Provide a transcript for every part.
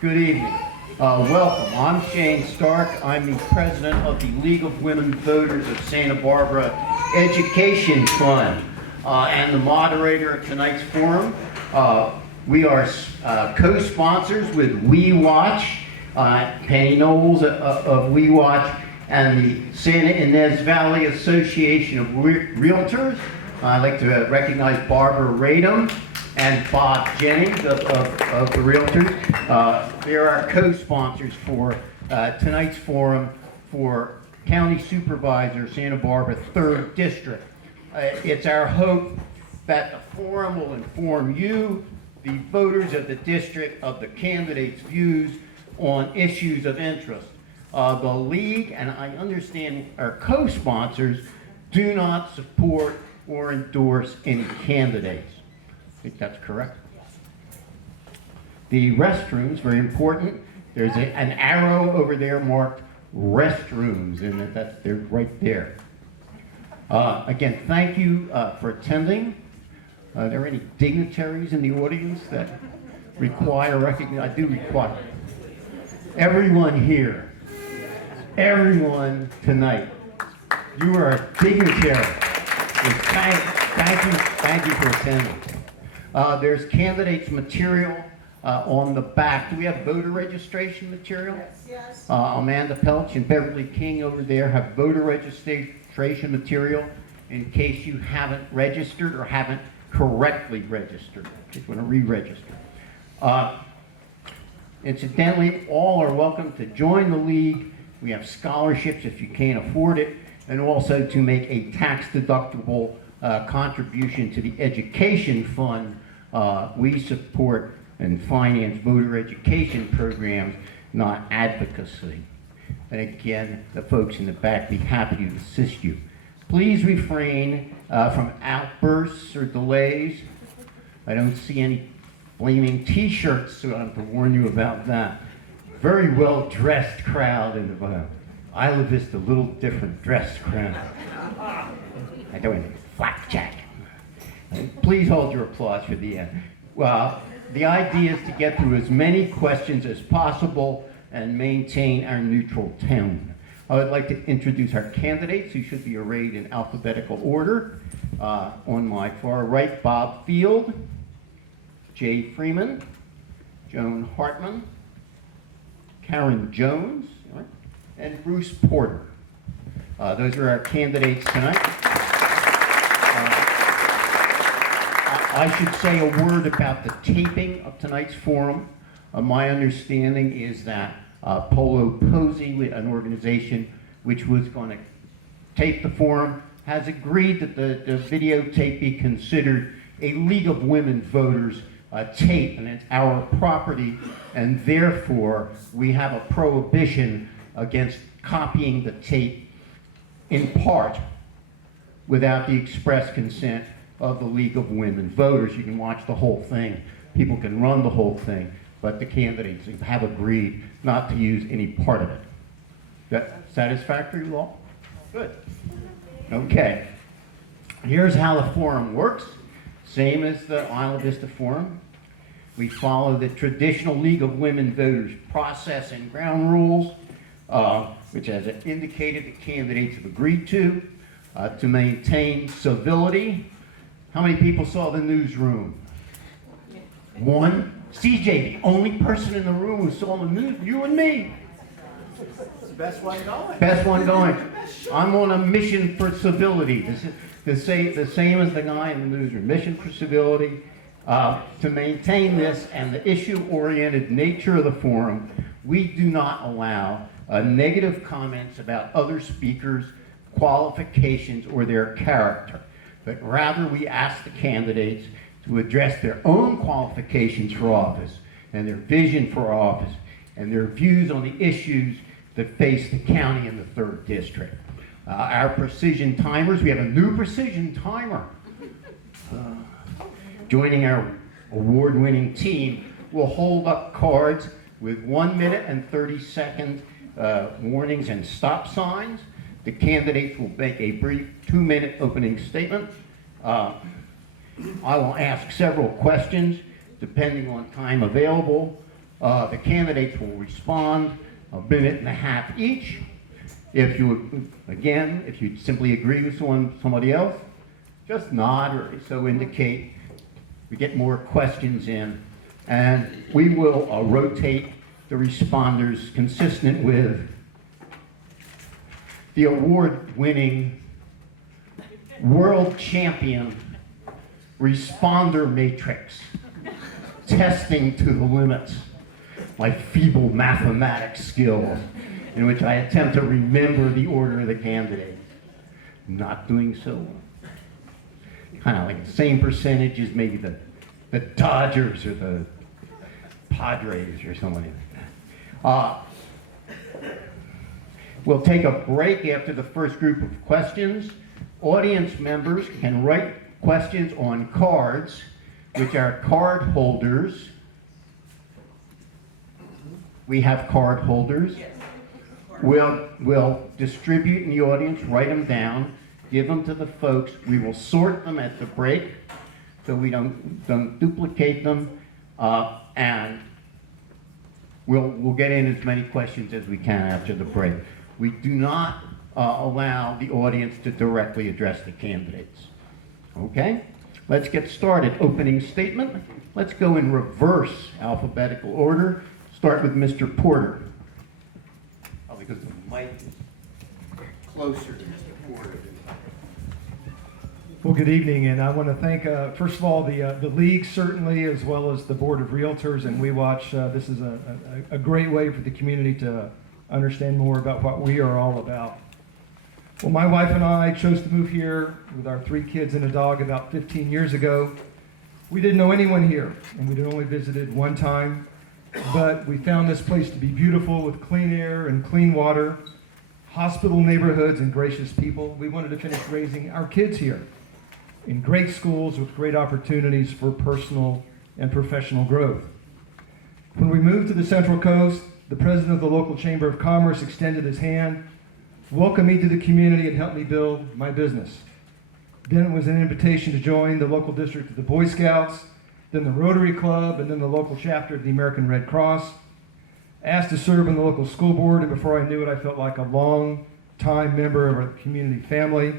Good evening. Welcome. I'm Shane Stark. I'm the president of the League of Women Voters of Santa Barbara Education Fund and the moderator of tonight's forum. We are co-sponsors with We Watch, Penny Knowles of We Watch, and the Santa Ynez Valley Association of Realtors. I'd like to recognize Barbara Radom and Bob Jennings of the Realtors. They're our co-sponsors for tonight's forum for County Supervisor, Santa Barbara 3rd District. It's our hope that the forum will inform you, the voters of the district, of the candidates' views on issues of interest. The League, and I understand our co-sponsors, do not support or endorse any candidates. I think that's correct. The restrooms, very important. There's an arrow over there marked restrooms, and they're right there. Again, thank you for attending. Are there any dignitaries in the audience that require recognition? I do require. Everyone here, everyone tonight, you are a dignitary. Thank you for attending. There's candidates material on the back. Do we have voter registration material? Yes. Amanda Pelch and Beverly King over there have voter registration material in case you haven't registered or haven't correctly registered. Just want to re-register. Incidentally, all are welcome to join the League. We have scholarships if you can't afford it, and also to make a tax-deductible contribution to the education fund. We support and finance voter education programs, not advocacy. And again, the folks in the back be happy to assist you. Please refrain from outbursts or delays. I don't see any flaming t-shirts, so I have to warn you about that. Very well-dressed crowd in the Isla Vista, a little different dressed crowd. I don't need flak jacket. Please hold your applause for the end. Well, the idea is to get through as many questions as possible and maintain our neutral tone. I would like to introduce our candidates, who should be arrayed in alphabetical order. On my far right, Bob Field, Jay Freeman, Joan Hartman, Karen Jones, and Bruce Porter. Those are our candidates tonight. I should say a word about the taping of tonight's forum. My understanding is that Polo Posey, an organization which was going to tape the forum, has agreed that the videotape be considered a League of Women Voters tape, and it's our property, and therefore we have a prohibition against copying the tape in part without the express consent of the League of Women Voters. You can watch the whole thing. People can run the whole thing, but the candidates have agreed not to use any part of it. Is that satisfactory, Law? Good. Okay. Here's how the forum works. Same as the Isla Vista Forum. We follow the traditional League of Women Voters process and ground rules, which, as indicated, the candidates have agreed to maintain civility. How many people saw the newsroom? One. CJ, the only person in the room who saw the news, you and me. It's the best one going. Best one going. I'm on a mission for civility. The same as the guy in the newsroom. Mission for civility. To maintain this and the issue-oriented nature of the forum, we do not allow negative comments about other speakers, qualifications, or their character. But rather we ask the candidates to address their own qualifications for office and their vision for office and their views on the issues that face the county and the 3rd District. Our precision timers, we have a new precision timer. Joining our award-winning team, will hold up cards with 1 minute and 30-second warnings and stop signs. The candidates will make a brief 2-minute opening statement. I will ask several questions depending on time available. The candidates will respond a minute and a half each. If you, again, if you simply agree with somebody else, just nod or so indicate. We get more questions in, and we will rotate the responders consistent with the award-winning world champion responder matrix, testing to the limits my feeble mathematics skills, in which I attempt to remember the order of the candidates. Not doing so well. Kind of like the same percentage as maybe the Dodgers or the Padres or something like that. We'll take a break after the first group of questions. Audience members can write questions on cards, which our card holders. We have card holders. We'll distribute in the audience, write them down, give them to the folks. We will sort them at the break so we don't duplicate them, and we'll get in as many questions as we can after the break. We do not allow the audience to directly address the candidates. Okay? Let's get started. Opening statement. Let's go in reverse alphabetical order. Start with Mr. Porter. Probably because the mic is closer to Mr. Porter. Well, good evening, and I want to thank, first of all, the league certainly, as well as the Board of Realtors and We Watch. This is a great way for the community to understand more about what we are all about. Well, my wife and I chose to move here with our 3 kids and a dog about 15 years ago. We didn't know anyone here, and we'd only visited one time, but we found this place to be beautiful with clean air and clean water, hospitable neighborhoods, and gracious people. We wanted to finish raising our kids here in great schools with great opportunities for personal and professional growth. When we moved to the Central Coast, the president of the local Chamber of Commerce extended his hand, welcomed me to the community, and helped me build my business. Then it was an invitation to join the local district of the Boy Scouts, then the Rotary Club, and then the local chapter of the American Red Cross. Asked to serve on the local school board, and before I knew it, I felt like a long-time member of our community family,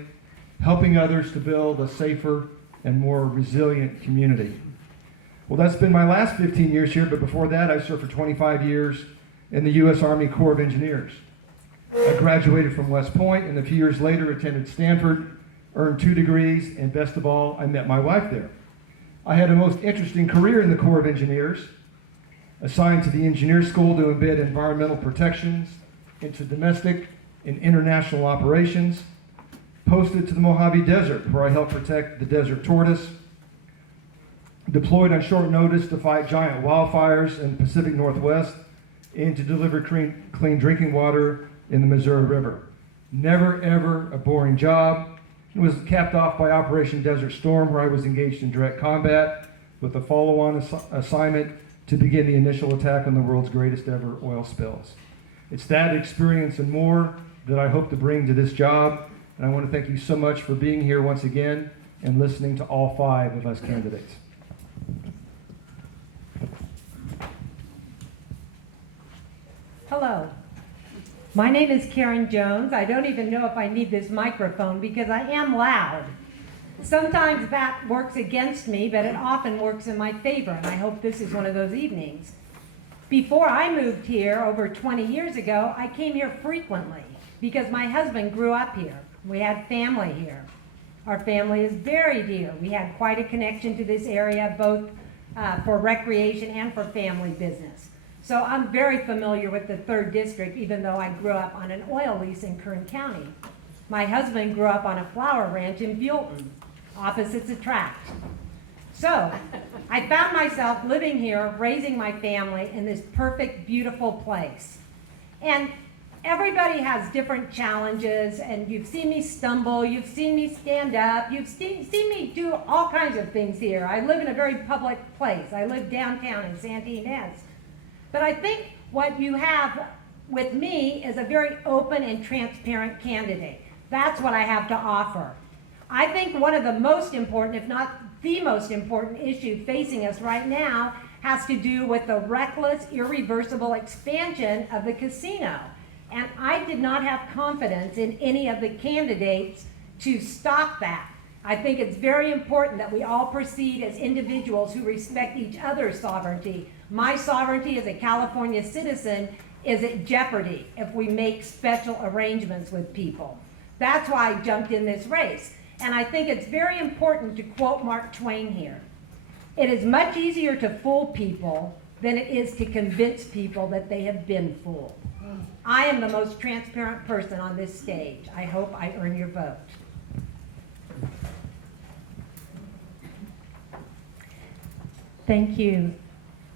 helping others to build a safer and more resilient community. Well, that's been my last 15 years here, but before that, I served for 25 years in the U.S. Army Corps of Engineers. I graduated from West Point, and a few years later attended Stanford, earned 2 degrees, and best of all, I met my wife there. I had a most interesting career in the Corps of Engineers, assigned to the engineer school to embed environmental protections into domestic and international operations, posted to the Mojave Desert, where I helped protect the desert tortoise, deployed on short notice to fight giant wildfires in the Pacific Northwest, and to deliver clean drinking water in the Missouri River. Never, ever a boring job. It was capped off by Operation Desert Storm, where I was engaged in direct combat with a follow-on assignment to begin the initial attack on the world's greatest ever oil spills. It's that experience and more that I hope to bring to this job, and I want to thank you so much for being here once again and listening to all 5 of us candidates. Hello. My name is Karen Jones. I don't even know if I need this microphone because I am loud. Sometimes that works against me, but it often works in my favor, and I hope this is one of those evenings. Before I moved here over 20 years ago, I came here frequently because my husband grew up here. We had family here. Our family is very dear. We had quite a connection to this area, both for recreation and for family business. So I'm very familiar with the 3rd District, even though I grew up on an oil lease in Kern County. My husband grew up on a flower ranch in Buellton. Opposites attract. So I found myself living here, raising my family in this perfect, beautiful place. And everybody has different challenges, and you've seen me stumble, you've seen me stand up, you've seen me do all kinds of things here. I live in a very public place. I live downtown in Santa Ynez. But I think what you have with me is a very open and transparent candidate. That's what I have to offer. I think one of the most important, if not the most important issue facing us right now has to do with the reckless, irreversible expansion of the casino. And I did not have confidence in any of the candidates to stop that. I think it's very important that we all proceed as individuals who respect each other's sovereignty. My sovereignty as a California citizen is at jeopardy if we make special arrangements with people. That's why I jumped in this race. And I think it's very important to quote Mark Twain here. It is much easier to fool people than it is to convince people that they have been fooled. I am the most transparent person on this stage. I hope I earn your vote. Thank you.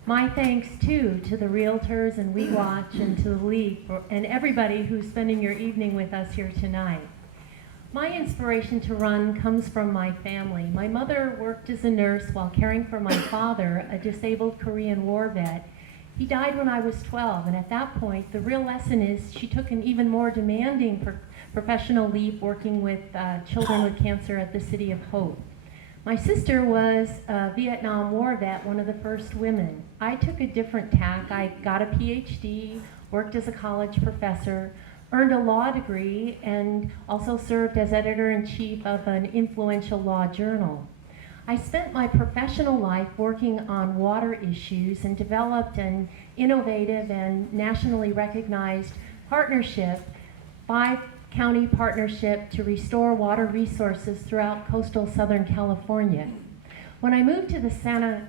My thanks too to the Realtors and We Watch and to the League and everybody who's spending your evening with us here tonight. My inspiration to run comes from my family. My mother worked as a nurse while caring for my father, a disabled Korean War vet. He died when I was 12, and at that point, the real lesson is she took an even more demanding professional leap working with children with cancer at the City of Hope. My sister was a Vietnam War vet, one of the first women. I took a different tack. I got a PhD, worked as a college professor, earned a law degree, and also served as editor-in-chief of an influential law journal. I spent my professional life working on water issues and developed an innovative and nationally recognized partnership, 5-county partnership to restore water resources throughout coastal Southern California. When I moved to the Santa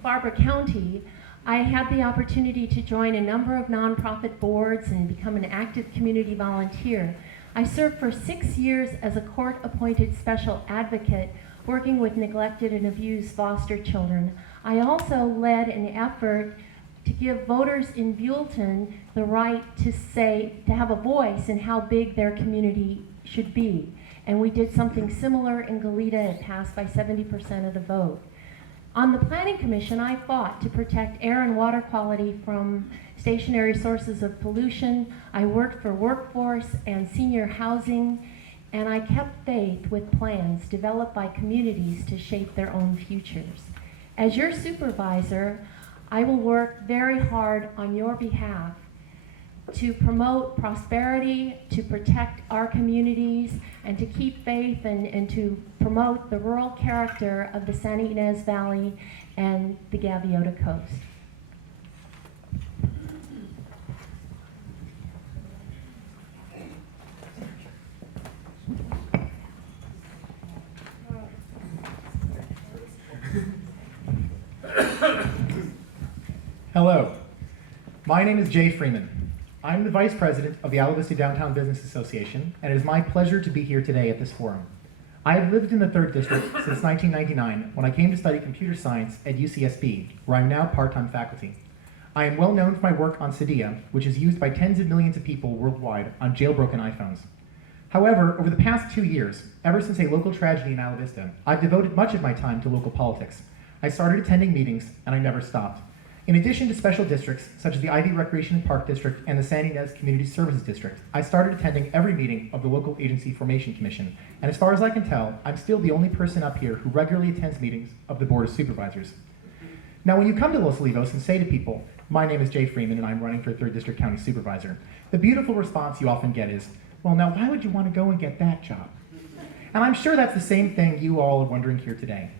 Barbara County, I had the opportunity to join a number of nonprofit boards and become an active community volunteer. I served for 6 years as a court-appointed special advocate working with neglected and abused foster children. I also led an effort to give voters in Buellton the right to have a voice in how big their community should be. And we did something similar in Goleta. It passed by 70% of the vote. On the Planning Commission, I fought to protect air and water quality from stationary sources of pollution. I worked for workforce and senior housing, and I kept faith with plans developed by communities to shape their own futures. As your supervisor, I will work very hard on your behalf to promote prosperity, to protect our communities, and to keep faith and to promote the rural character of the San Ynez Valley and the Gaviota Coast. Hello, my name is Jay Freeman. I'm the Vice President of the Isla Vista Downtown Business Association, and it is my pleasure to be here today at this forum. I have lived in the 3rd District since 1999 when I came to study computer science at UCSB, where I'm now part-time faculty. I am well known for my work on Cydia, which is used by tens of millions of people worldwide on jailbroken iPhones. However, over the past 2 years, ever since a local tragedy in Isla Vista, I've devoted much of my time to local politics. I started attending meetings, and I never stopped. In addition to special districts, such as the Ivy Recreation and Park District and the San Ynez Community Services District, I started attending every meeting of the Local Agency Formation Commission, and as far as I can tell, I'm still the only person up here who regularly attends meetings of the Board of Supervisors. Now, when you come to Los Olivos and say to people, my name is Jay Freeman and I'm running for 3rd District County Supervisor, the beautiful response you often get is, well, now why would you want to go and get that job? And I'm sure that's the same thing you all are wondering here today.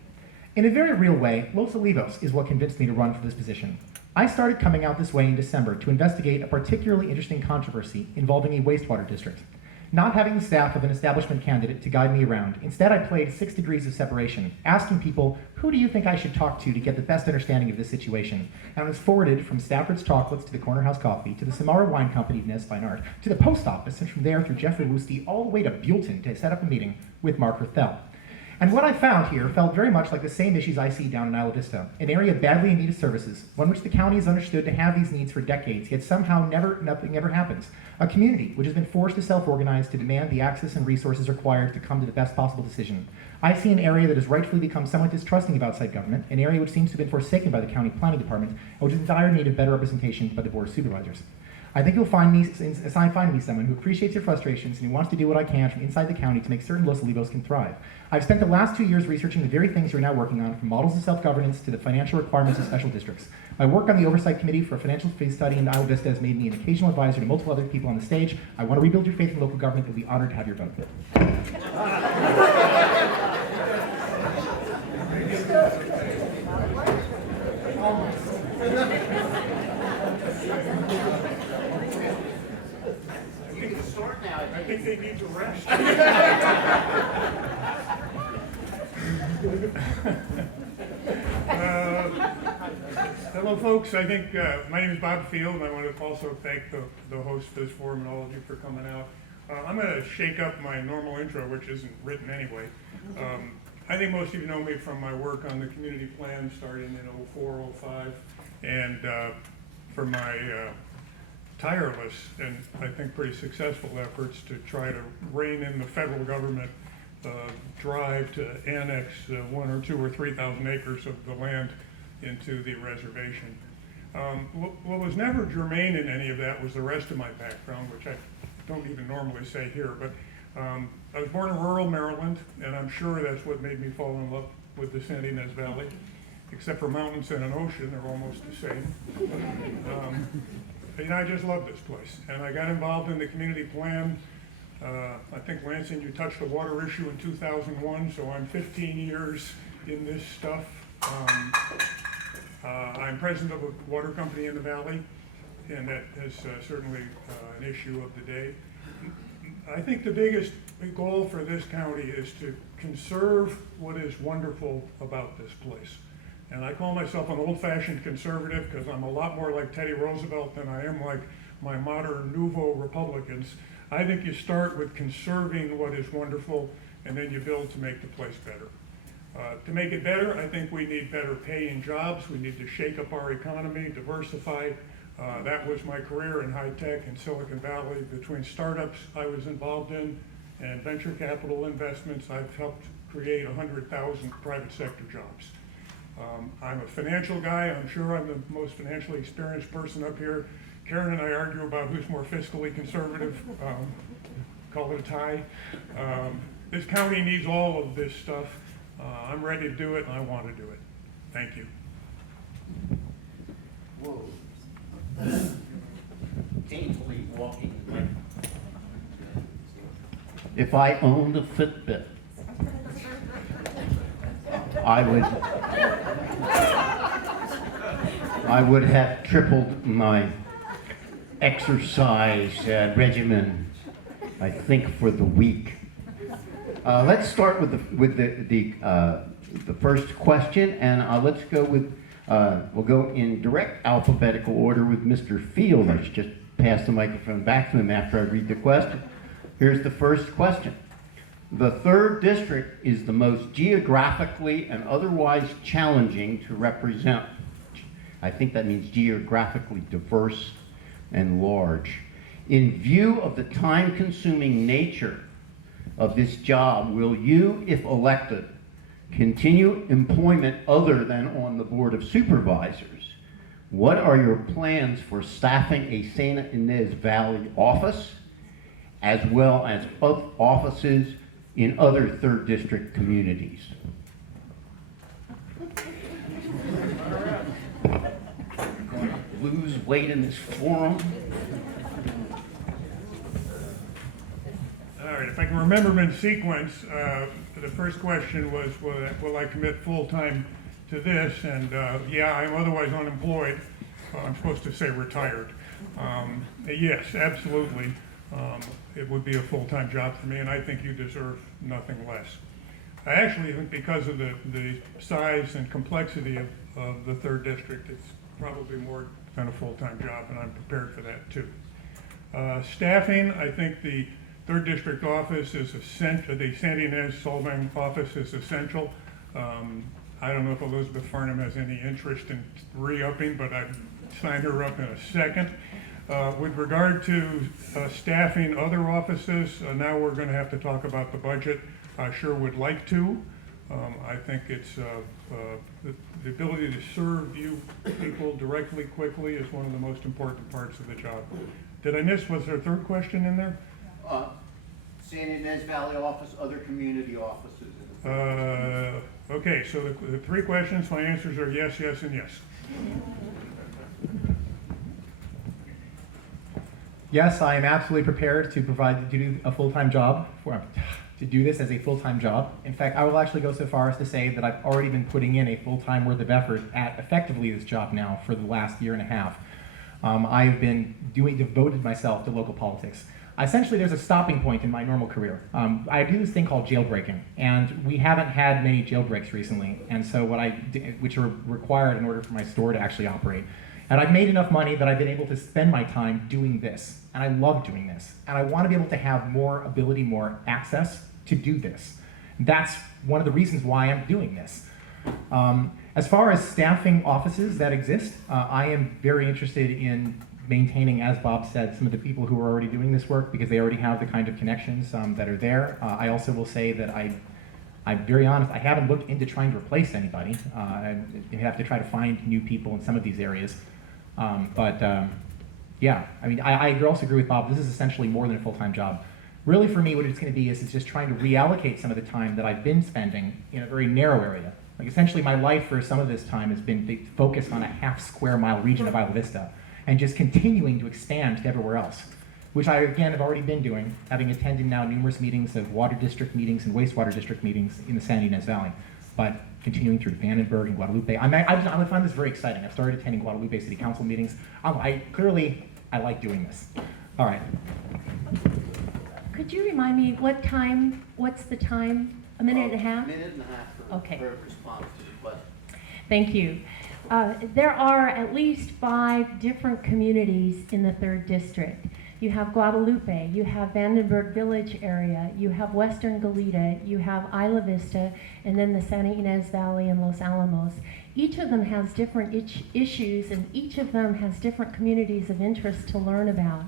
In a very real way, Los Olivos is what convinced me to run for this position. I started coming out this way in December to investigate a particularly interesting controversy involving a wastewater district. Not having the staff of an establishment candidate to guide me around, instead I played 6 degrees of separation, asking people, who do you think I should talk to get the best understanding of this situation? And I was forwarded from Stafford's Chocolates to the Corner House Coffee, to the Samara Wine Company of Nez Fine Art, to the post office, and from there through Jeffrey Woosty all the way to Buellton to set up a meeting with Mark Rathel. And what I found here felt very much like the same issues I see down in Isla Vista, an area badly in need of services, one which the county has understood to have these needs for decades, yet somehow nothing ever happens. A community which has been forced to self-organize to demand the access and resources required to come to the best possible decision. I see an area that has rightfully become somewhat distrusting of outside government, an area which seems to have been forsaken by the county planning department, and which is in dire need of better representation by the Board of Supervisors. I think you'll find me someone who appreciates your frustrations and who wants to do what I can from inside the county to make certain Los Olivos can thrive. I've spent the last 2 years researching the very things you're now working on, from models of self-governance to the financial requirements of special districts. My work on the Oversight Committee for a Financial Phase Study in Isla Vista has made me an occasional advisor to multiple other people on the stage. I want to rebuild your faith in local government. We'll be honored to have your vote. I think they need to rest. Hello, folks. I think my name is Bob Field, and I want to also thank the host of this forum and all of you for coming out. I'm going to shake up my normal intro, which isn't written anyway. I think most of you know me from my work on the community plan starting in 04, 05, and for my tireless and I think pretty successful efforts to try to rein in the federal government drive to annex 1 or 2 or 3,000 acres of the land into the reservation. What was never germane in any of that was the rest of my background, which I don't even normally say here, but I was born in rural Maryland, and I'm sure that's what made me fall in love with the San Ynez Valley, except for mountains and an ocean, they're almost the same. I just love this place, and I got involved in the community plan. I think, Lansing, you touched the water issue in 2001, so I'm 15 years in this stuff. I'm president of a water company in the valley, and that is certainly an issue of the day. I think the biggest goal for this county is to conserve what is wonderful about this place. And I call myself an old-fashioned conservative because I'm a lot more like Teddy Roosevelt than I am like my modern nouveau Republicans. I think you start with conserving what is wonderful, and then you build to make the place better. To make it better, I think we need better paying jobs. We need to shake up our economy, diversify. That was my career in high tech in Silicon Valley. Between startups I was involved in and venture capital investments, I've helped create 100,000 private sector jobs. I'm a financial guy. I'm sure I'm the most financially experienced person up here. Karen and I argue about who's more fiscally conservative. Call it a tie. This county needs all of this stuff. I'm ready to do it, and I want to do it. Thank you. Whoa. Painfully walking. If I owned a Fitbit, I would have tripled my exercise regimen, I think, for the week. Let's start with the first question, and let's go with we'll go in direct alphabetical order with Mr. Field. I should just pass the microphone back to him after I read the question. Here's the first question. The 3rd district is the most geographically and otherwise challenging to represent. I think that means geographically diverse and large. In view of the time-consuming nature of this job, will you, if elected, continue employment other than on the Board of Supervisors? What are your plans for staffing a Santa Ynez Valley office, as well as offices in other 3rd district communities? Lose weight in this forum. All right, if I can remember them in sequence, the first question was, will I commit full-time to this? And yeah, I'm otherwise unemployed. I'm supposed to say retired. Yes, absolutely. It would be a full-time job for me, and I think you deserve nothing less. I actually think because of the size and complexity of the 3rd district, it's probably more than a full-time job, and I'm prepared for that too. Staffing, I think the 3rd district office is essential. The San Ynez Sullivan office is essential. I don't know if Elizabeth Farnham has any interest in re-upping, but I'd sign her up in a second. With regard to staffing other offices, now we're going to have to talk about the budget. I sure would like to. I think it's the ability to serve you people directly, quickly is one of the most important parts of the job. Did I miss, was there a third question in there? San Ynez Valley office, other community offices. Okay, so the three questions, my answers are yes, yes, and yes. Yes, I am absolutely prepared to do a full-time job, to do this as a full-time job. In fact, I will actually go so far as to say that I've already been putting in a full-time worth of effort at effectively this job now for the last year and a half. I've been devoted myself to local politics. Essentially, there's a stopping point in my normal career. I do this thing called jailbreaking, and we haven't had many jailbreaks recently, and so which are required in order for my store to actually operate. And I've made enough money that I've been able to spend my time doing this, and I love doing this, and I want to be able to have more ability, more access to do this. That's one of the reasons why I'm doing this. As far as staffing offices that exist, I am very interested in maintaining, as Bob said, some of the people who are already doing this work because they already have the kind of connections that are there. I also will say that I'm very honest, I haven't looked into trying to replace anybody. You have to try to find new people in some of these areas. Yeah, I mean, I also agree with Bob, this is essentially more than a full-time job. Really for me, what it's gonna be is just trying to reallocate some of the time that I've been spending in a very narrow area. Like essentially my life for some of this time has been focused on a half-square-mile region of Isla Vista and just continuing to expand to everywhere else, which I, again, have already been doing, having attended now numerous meetings of water district meetings and wastewater district meetings in the San Ynez Valley, but continuing through Vandenberg and Guadalupe. I find this very exciting. I've started attending Guadalupe City Council meetings. I like doing this. All right. Could you remind me what's the time? A minute and a half? Minute and a half Okay. for response to the question. Thank you. There are at least 5 different communities in the 3rd District. You have Guadalupe, you have Vandenberg Village area, you have Western Goleta, you have Isla Vista, and then the San Ynez Valley and Los Alamos. Each of them has different issues, and each of them has different communities of interest to learn about.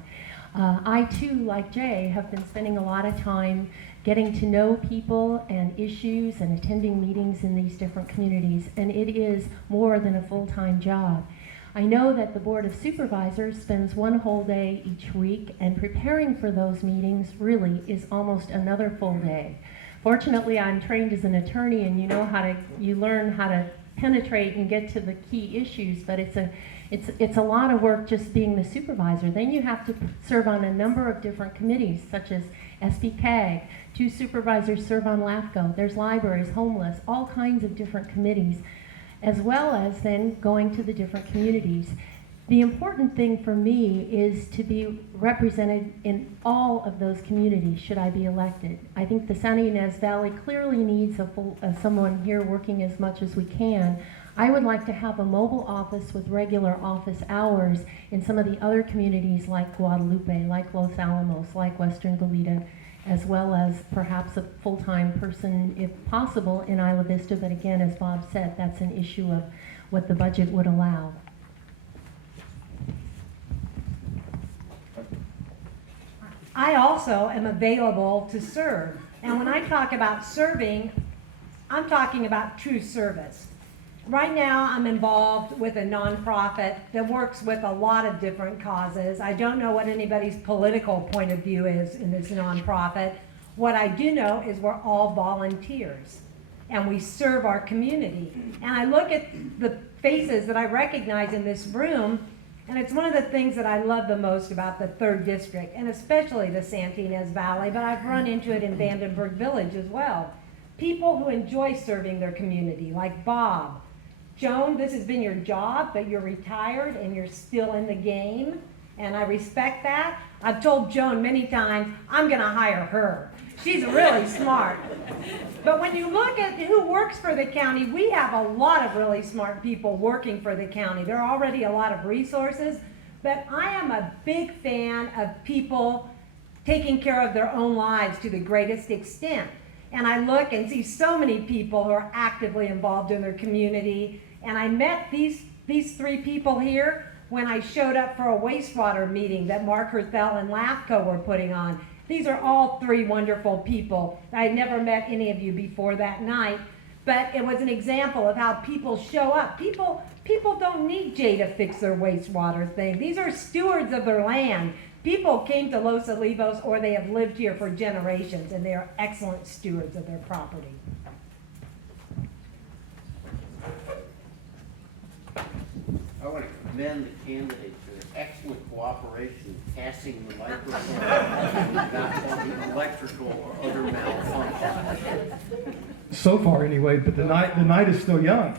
I too, like Jay, have been spending a lot of time getting to know people and issues and attending meetings in these different communities, and it is more than a full-time job. I know that the Board of Supervisors spends one whole day each week, and preparing for those meetings really is almost another full day. Fortunately, I'm trained as an attorney, and you learn how to penetrate and get to the key issues, but it's a lot of work just being the supervisor. Then you have to serve on a number of different committees, such as SBK. 2 supervisors serve on LAFCO. There's libraries, homeless, all kinds of different committees, as well as then going to the different communities. The important thing for me is to be represented in all of those communities should I be elected. I think the San Ynez Valley clearly needs someone here working as much as we can. I would like to have a mobile office with regular office hours in some of the other communities like Guadalupe, like Los Alamos, like Western Goleta, as well as perhaps a full-time person, if possible, in Isla Vista. But again, as Bob said, that's an issue of what the budget would allow. I also am available to serve. And when I talk about serving, I'm talking about true service. Right now, I'm involved with a nonprofit that works with a lot of different causes. I don't know what anybody's political point of view is in this nonprofit. What I do know is we're all volunteers, and we serve our community. And I look at the faces that I recognize in this room, and it's one of the things that I love the most about the 3rd District, and especially the San Ynez Valley, but I've run into it in Vandenberg Village as well. People who enjoy serving their community, like Bob. Joan, this has been your job, but you're retired and you're still in the game, and I respect that. I've told Joan many times, I'm gonna hire her. She's really smart. But when you look at who works for the county, we have a lot of really smart people working for the county. There are already a lot of resources, but I am a big fan of people taking care of their own lives to the greatest extent. And I look and see so many people who are actively involved in their community. And I met these 3 people here when I showed up for a wastewater meeting that Mark Herthel and LAFCO were putting on. These are all 3 wonderful people. I had never met any of you before that night, But it was an example of how people show up. People don't need Jay to fix their wastewater thing. These are stewards of their land. People came to Los Olivos, or they have lived here for generations, and they are excellent stewards of their property. I want to commend the candidate for their excellent cooperation in passing the microphone, not on electrical or other malfunctions. So far anyway, but the night is still young.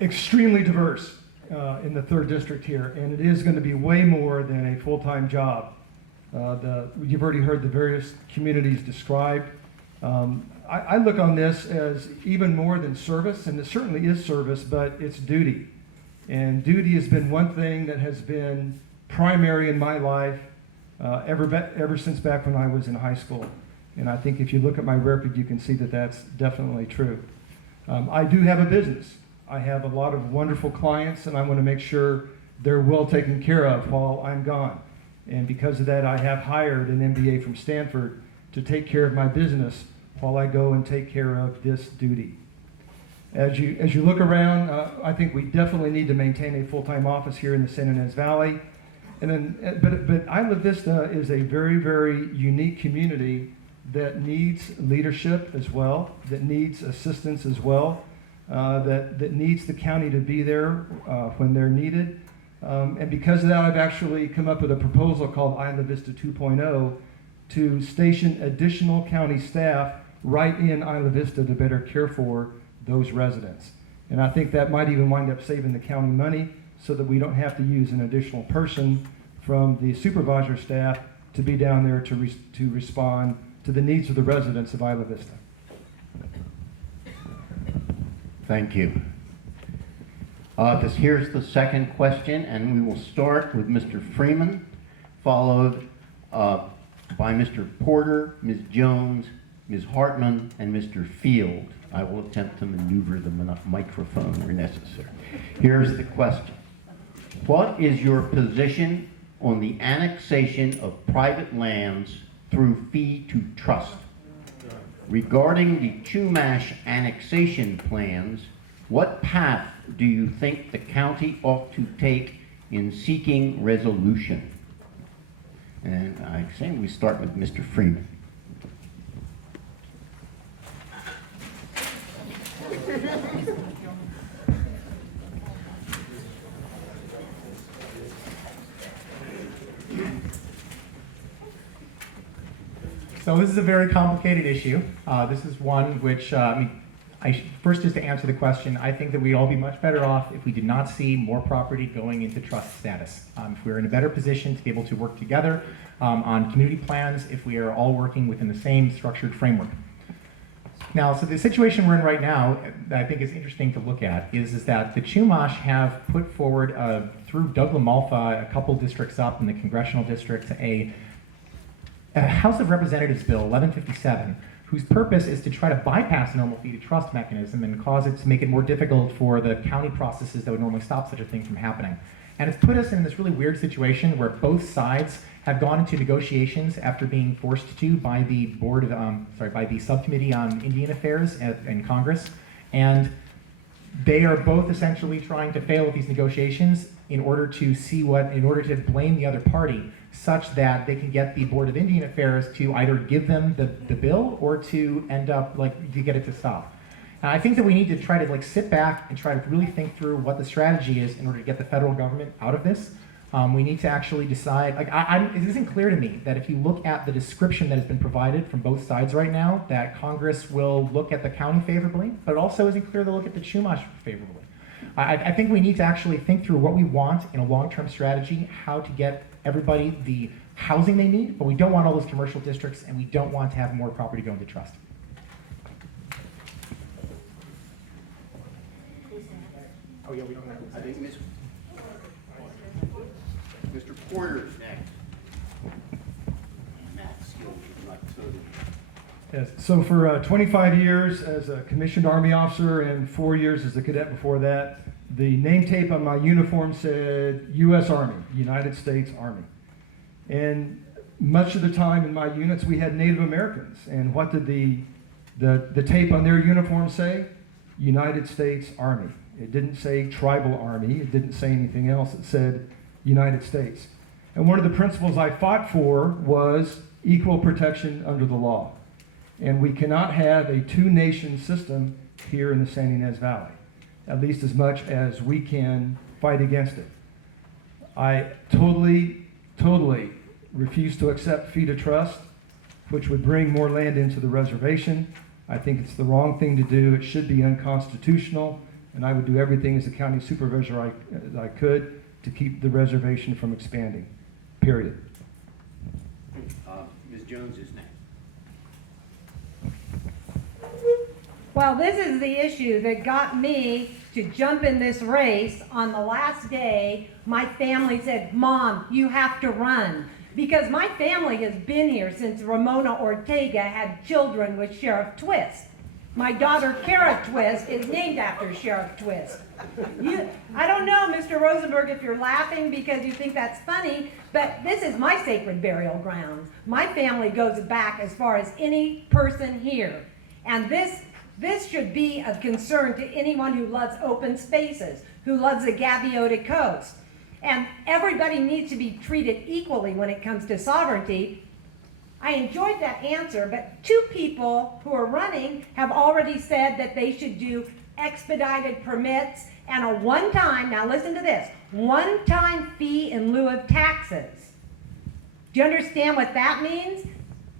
Extremely diverse in the 3rd District here, and it is going to be way more than a full-time job. You've already heard the various communities described. I look on this as even more than service, and it certainly is service, but it's duty. And duty has been one thing that has been primary in my life ever since back when I was in high school. And I think if you look at my record, you can see that that's definitely true. I do have a business. I have a lot of wonderful clients, and I want to make sure they're well taken care of while I'm gone. And because of that, I have hired an MBA from Stanford to take care of my business while I go and take care of this duty. As you look around, I think we definitely need to maintain a full-time office here in the San Ynez Valley. And then, but Isla Vista is a very, very unique community that needs leadership as well, that needs assistance as well, that needs the county to be there when they're needed. And because of that, I've actually come up with a proposal called Isla Vista 2.0 to station additional county staff right in Isla Vista to better care for those residents. And I think that might even wind up saving the county money so that we don't have to use an additional person from the supervisor staff to be down there to respond to the needs of the residents of Isla Vista. Thank you. Here's the second question, and we will start with Mr. Freeman, followed by Mr. Porter, Ms. Jones, Ms. Hartman, and Mr. Field. I will attempt to maneuver the microphone where necessary. Here's the question. What is your position on the annexation of private lands through fee to trust? Regarding the Chumash annexation plans, what path do you think the county ought to take in seeking resolution? And I say we start with Mr. Freeman. So this is a very complicated issue. This is one which, first just to answer the question, I think that we'd all be much better off if we did not see more property going into trust status. If we're in a better position to be able to work together on community plans, if we are all working within the same structured framework. Now, so the situation we're in right now that I think is interesting to look at is that the Chumash have put forward through Doug LaMalfa, a couple districts up in the congressional district, a House of Representatives bill 1157, whose purpose is to try to bypass the normal fee to trust mechanism and cause it to make it more difficult for the county processes that would normally stop such a thing from happening. And it's put us in this really weird situation where both sides have gone into negotiations after being forced to by the by the Subcommittee on Indian Affairs in Congress, and they are both essentially trying to fail at these negotiations in order to blame the other party, such that they can get the Board of Indian Affairs to either give them the bill or to end up to get it to stop. And I think that we need to try to sit back and try to really think through what the strategy is in order to get the federal government out of this. We need to actually decide, it isn't clear to me that if you look at the description that has been provided from both sides right now, that Congress will look at the county favorably, but it also isn't clear to look at the Chumash favorably. I think we need to actually think through what we want in a long-term strategy, how to get everybody the housing they need, but we don't want all those commercial districts, and we don't want to have more property go into trust. Oh yeah, we don't have. I think Mr. Porter is next. Math skills is not totally. Yes. So for 25 years as a commissioned Army officer and 4 years as a cadet before that, the name tape on my uniform said U.S. Army, United States Army. And much of the time in my units we had Native Americans. And what did the The tape on their uniform say United States Army. It didn't say tribal army. It didn't say anything else. It said United States. And one of the principles I fought for was equal protection under the law. And we cannot have a two-nation system here in the San Ynez Valley, at least as much as we can fight against it. I totally refuse to accept fee to trust, which would bring more land into the reservation. I think it's the wrong thing to do. It should be unconstitutional, and I would do everything as a county supervisor I could to keep the reservation from expanding, period. Ms. Jones is next. Well, this is the issue that got me to jump in this race. On the last day, my family said, "Mom, you have to run." Because my family has been here since Ramona Ortega had children with Sheriff Twist. My daughter, Kara Twist, is named after Sheriff Twist. I don't know, Mr. Rosenberg, if you're laughing because you think that's funny, but this is my sacred burial grounds. My family goes back as far as any person here. And this should be of concern to anyone who loves open spaces, who loves the Gaviota Coast. And everybody needs to be treated equally when it comes to sovereignty. I enjoyed that answer, but two people who are running have already said that they should do expedited permits and a one-time, now listen to this, one-time fee in lieu of taxes. Do you understand what that means?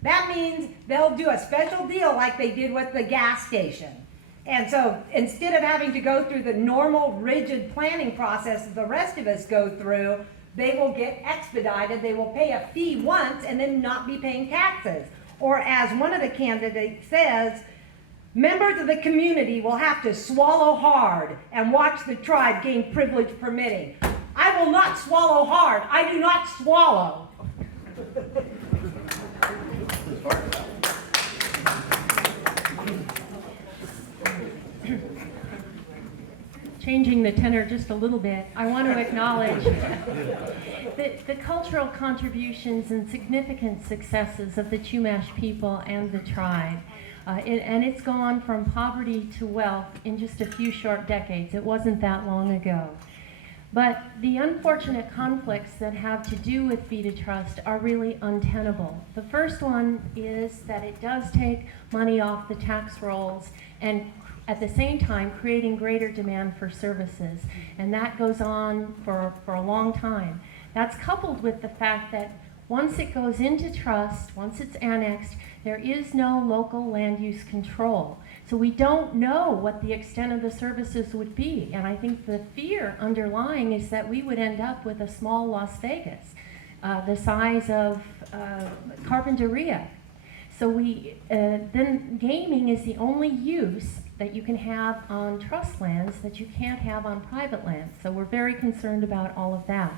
That means they'll do a special deal like they did with the gas station. And so instead of having to go through the normal rigid planning process that the rest of us go through, they will get expedited. They will pay a fee once and then not be paying taxes. Or as one of the candidates says, members of the community will have to swallow hard and watch the tribe gain privilege permitting. I will not swallow hard. I do not swallow. Changing the tenor just a little bit, I want to acknowledge the cultural contributions and significant successes of the Chumash people and the tribe. And it's gone from poverty to wealth in just a few short decades. It wasn't that long ago. But the unfortunate conflicts that have to do with fee to trust are really untenable. The first one is that it does take money off the tax rolls and at the same time creating greater demand for services. And that goes on for a long time. That's coupled with the fact that once it goes into trust, once it's annexed, there is no local land use control. So we don't know what the extent of the services would be. And I think the fear underlying is that we would end up with a small Las Vegas, the size of Carpinteria. So then gaming is the only use that you can have on trust lands that you can't have on private lands. So we're very concerned about all of that.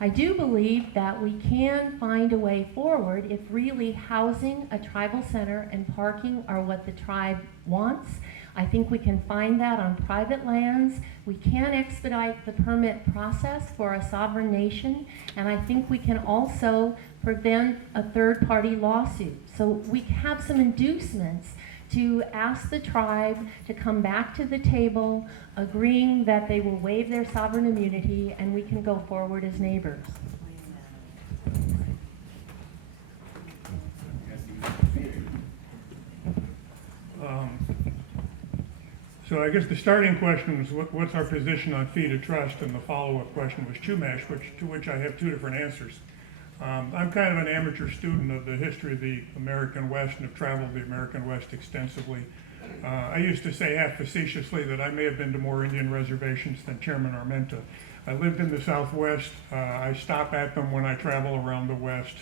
I do believe that we can find a way forward if really housing, a tribal center, and parking are what the tribe wants. I think we can find that on private lands. We can expedite the permit process for a sovereign nation, and I think we can also prevent a third-party lawsuit. So we have some inducements to ask the tribe to come back to the table, agreeing that they will waive their sovereign immunity, and we can go forward as neighbors. So I guess the starting question was what's our position on fee to trust, and the follow-up question was Chumash, to which I have two different answers. I'm kind of an amateur student of the history of the American West and have traveled the American West extensively. I used to say half facetiously that I may have been to more Indian reservations than Chairman Armenta. I lived in the Southwest. I stop at them when I travel around the West.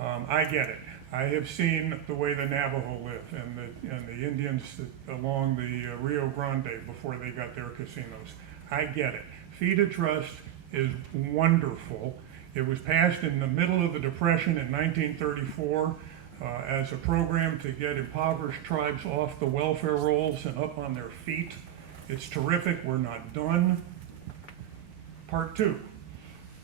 I get it. I have seen the way the Navajo live and the Indians along the Rio Grande before they got their casinos. I get it. Fee to trust is wonderful. It was passed in the middle of the Depression in 1934 as a program to get impoverished tribes off the welfare rolls and up on their feet. It's terrific. We're not done. Part two.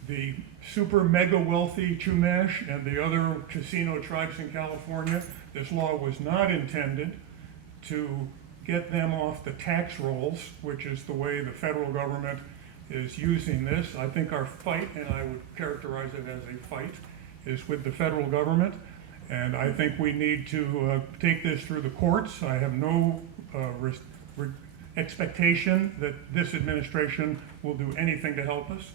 The super mega wealthy Chumash and the other casino tribes in California, this law was not intended to get them off the tax rolls, which is the way the federal government is using this. I think our fight, and I would characterize it as a fight, is with the federal government. And I think we need to take this through the courts. I have no expectation that this administration will do anything to help us.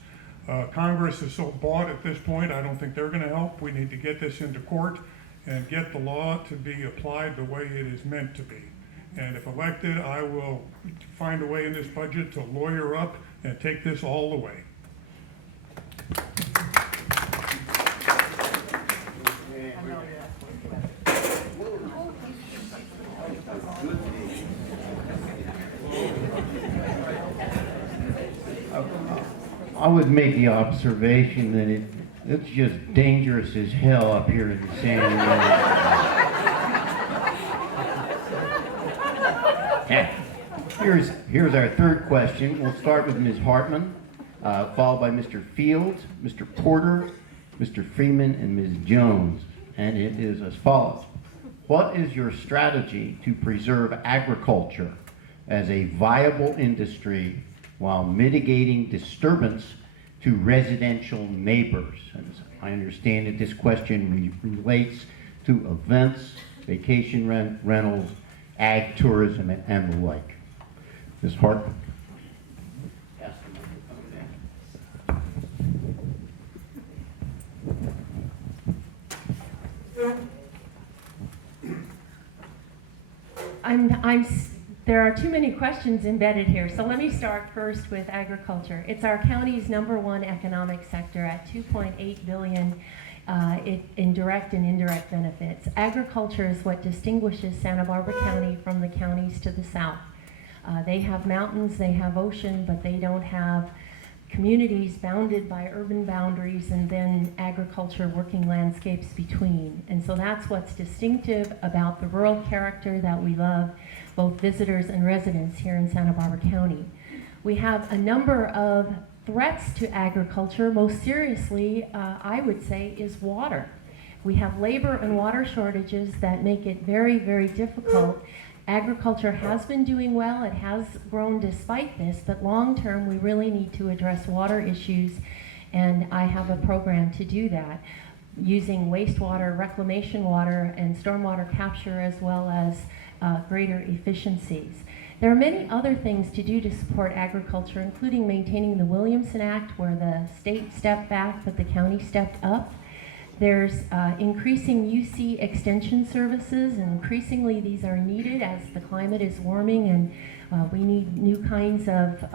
Congress is so bought at this point, I don't think they're going to help. We need to get this into court and get the law to be applied the way it is meant to be. And if elected, I will find a way in this budget to lawyer up and take this all the way. I would make the observation that it's just dangerous as hell up here in the San Diego. Here's our third question. We'll start with Ms. Hartman, followed by Mr. Fields, Mr. Porter, Mr. Freeman, and Ms. Jones. And it is as follows. What is your strategy to preserve agriculture as a viable industry while mitigating disturbance to residential neighbors? And I understand that this question relates to events, vacation rentals, ag tourism, and the like. Ms. Hartman. There are too many questions embedded here, so let me start first with agriculture. It's our county's #1 economic sector at $2.8 billion in direct and indirect benefits. Agriculture is what distinguishes Santa Barbara County from the counties to the south. They have mountains, they have ocean, but they don't have communities bounded by urban boundaries and then agriculture working landscapes between. And so that's what's distinctive about the rural character that we love, both visitors and residents here in Santa Barbara County. We have a number of threats to agriculture. Most seriously, I would say, is water. We have labor and water shortages that make it very, very difficult. Agriculture has been doing well, it has grown despite this, but long term we really need to address water issues, and I have a program to do that using wastewater, reclamation water, and stormwater capture, as well as greater efficiencies. There are many other things to do to support agriculture, including maintaining the Williamson Act, where the state stepped back but the county stepped up. There's increasing UC extension services, and increasingly these are needed as the climate is warming, and we need new kinds of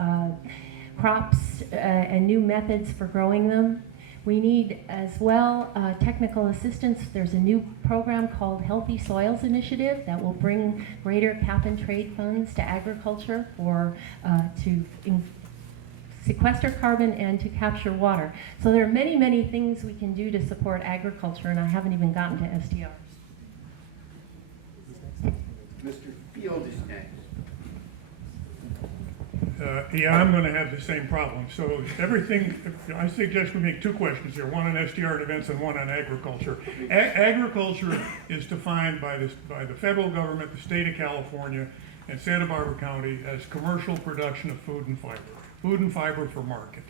crops and new methods for growing them. We need as well technical assistance. There's a new program called Healthy Soils Initiative that will bring greater cap and trade funds to agriculture for to sequester carbon and to capture water. So there are many, many things we can do to support agriculture, and I haven't even gotten to SDRs. Mr. Field is next. Yeah, I'm going to have the same problem. So everything, I suggest we make two questions here, one on SDR and events and one on agriculture. Agriculture is defined by the federal government, the state of California, and Santa Barbara County as commercial production of food and fiber for market.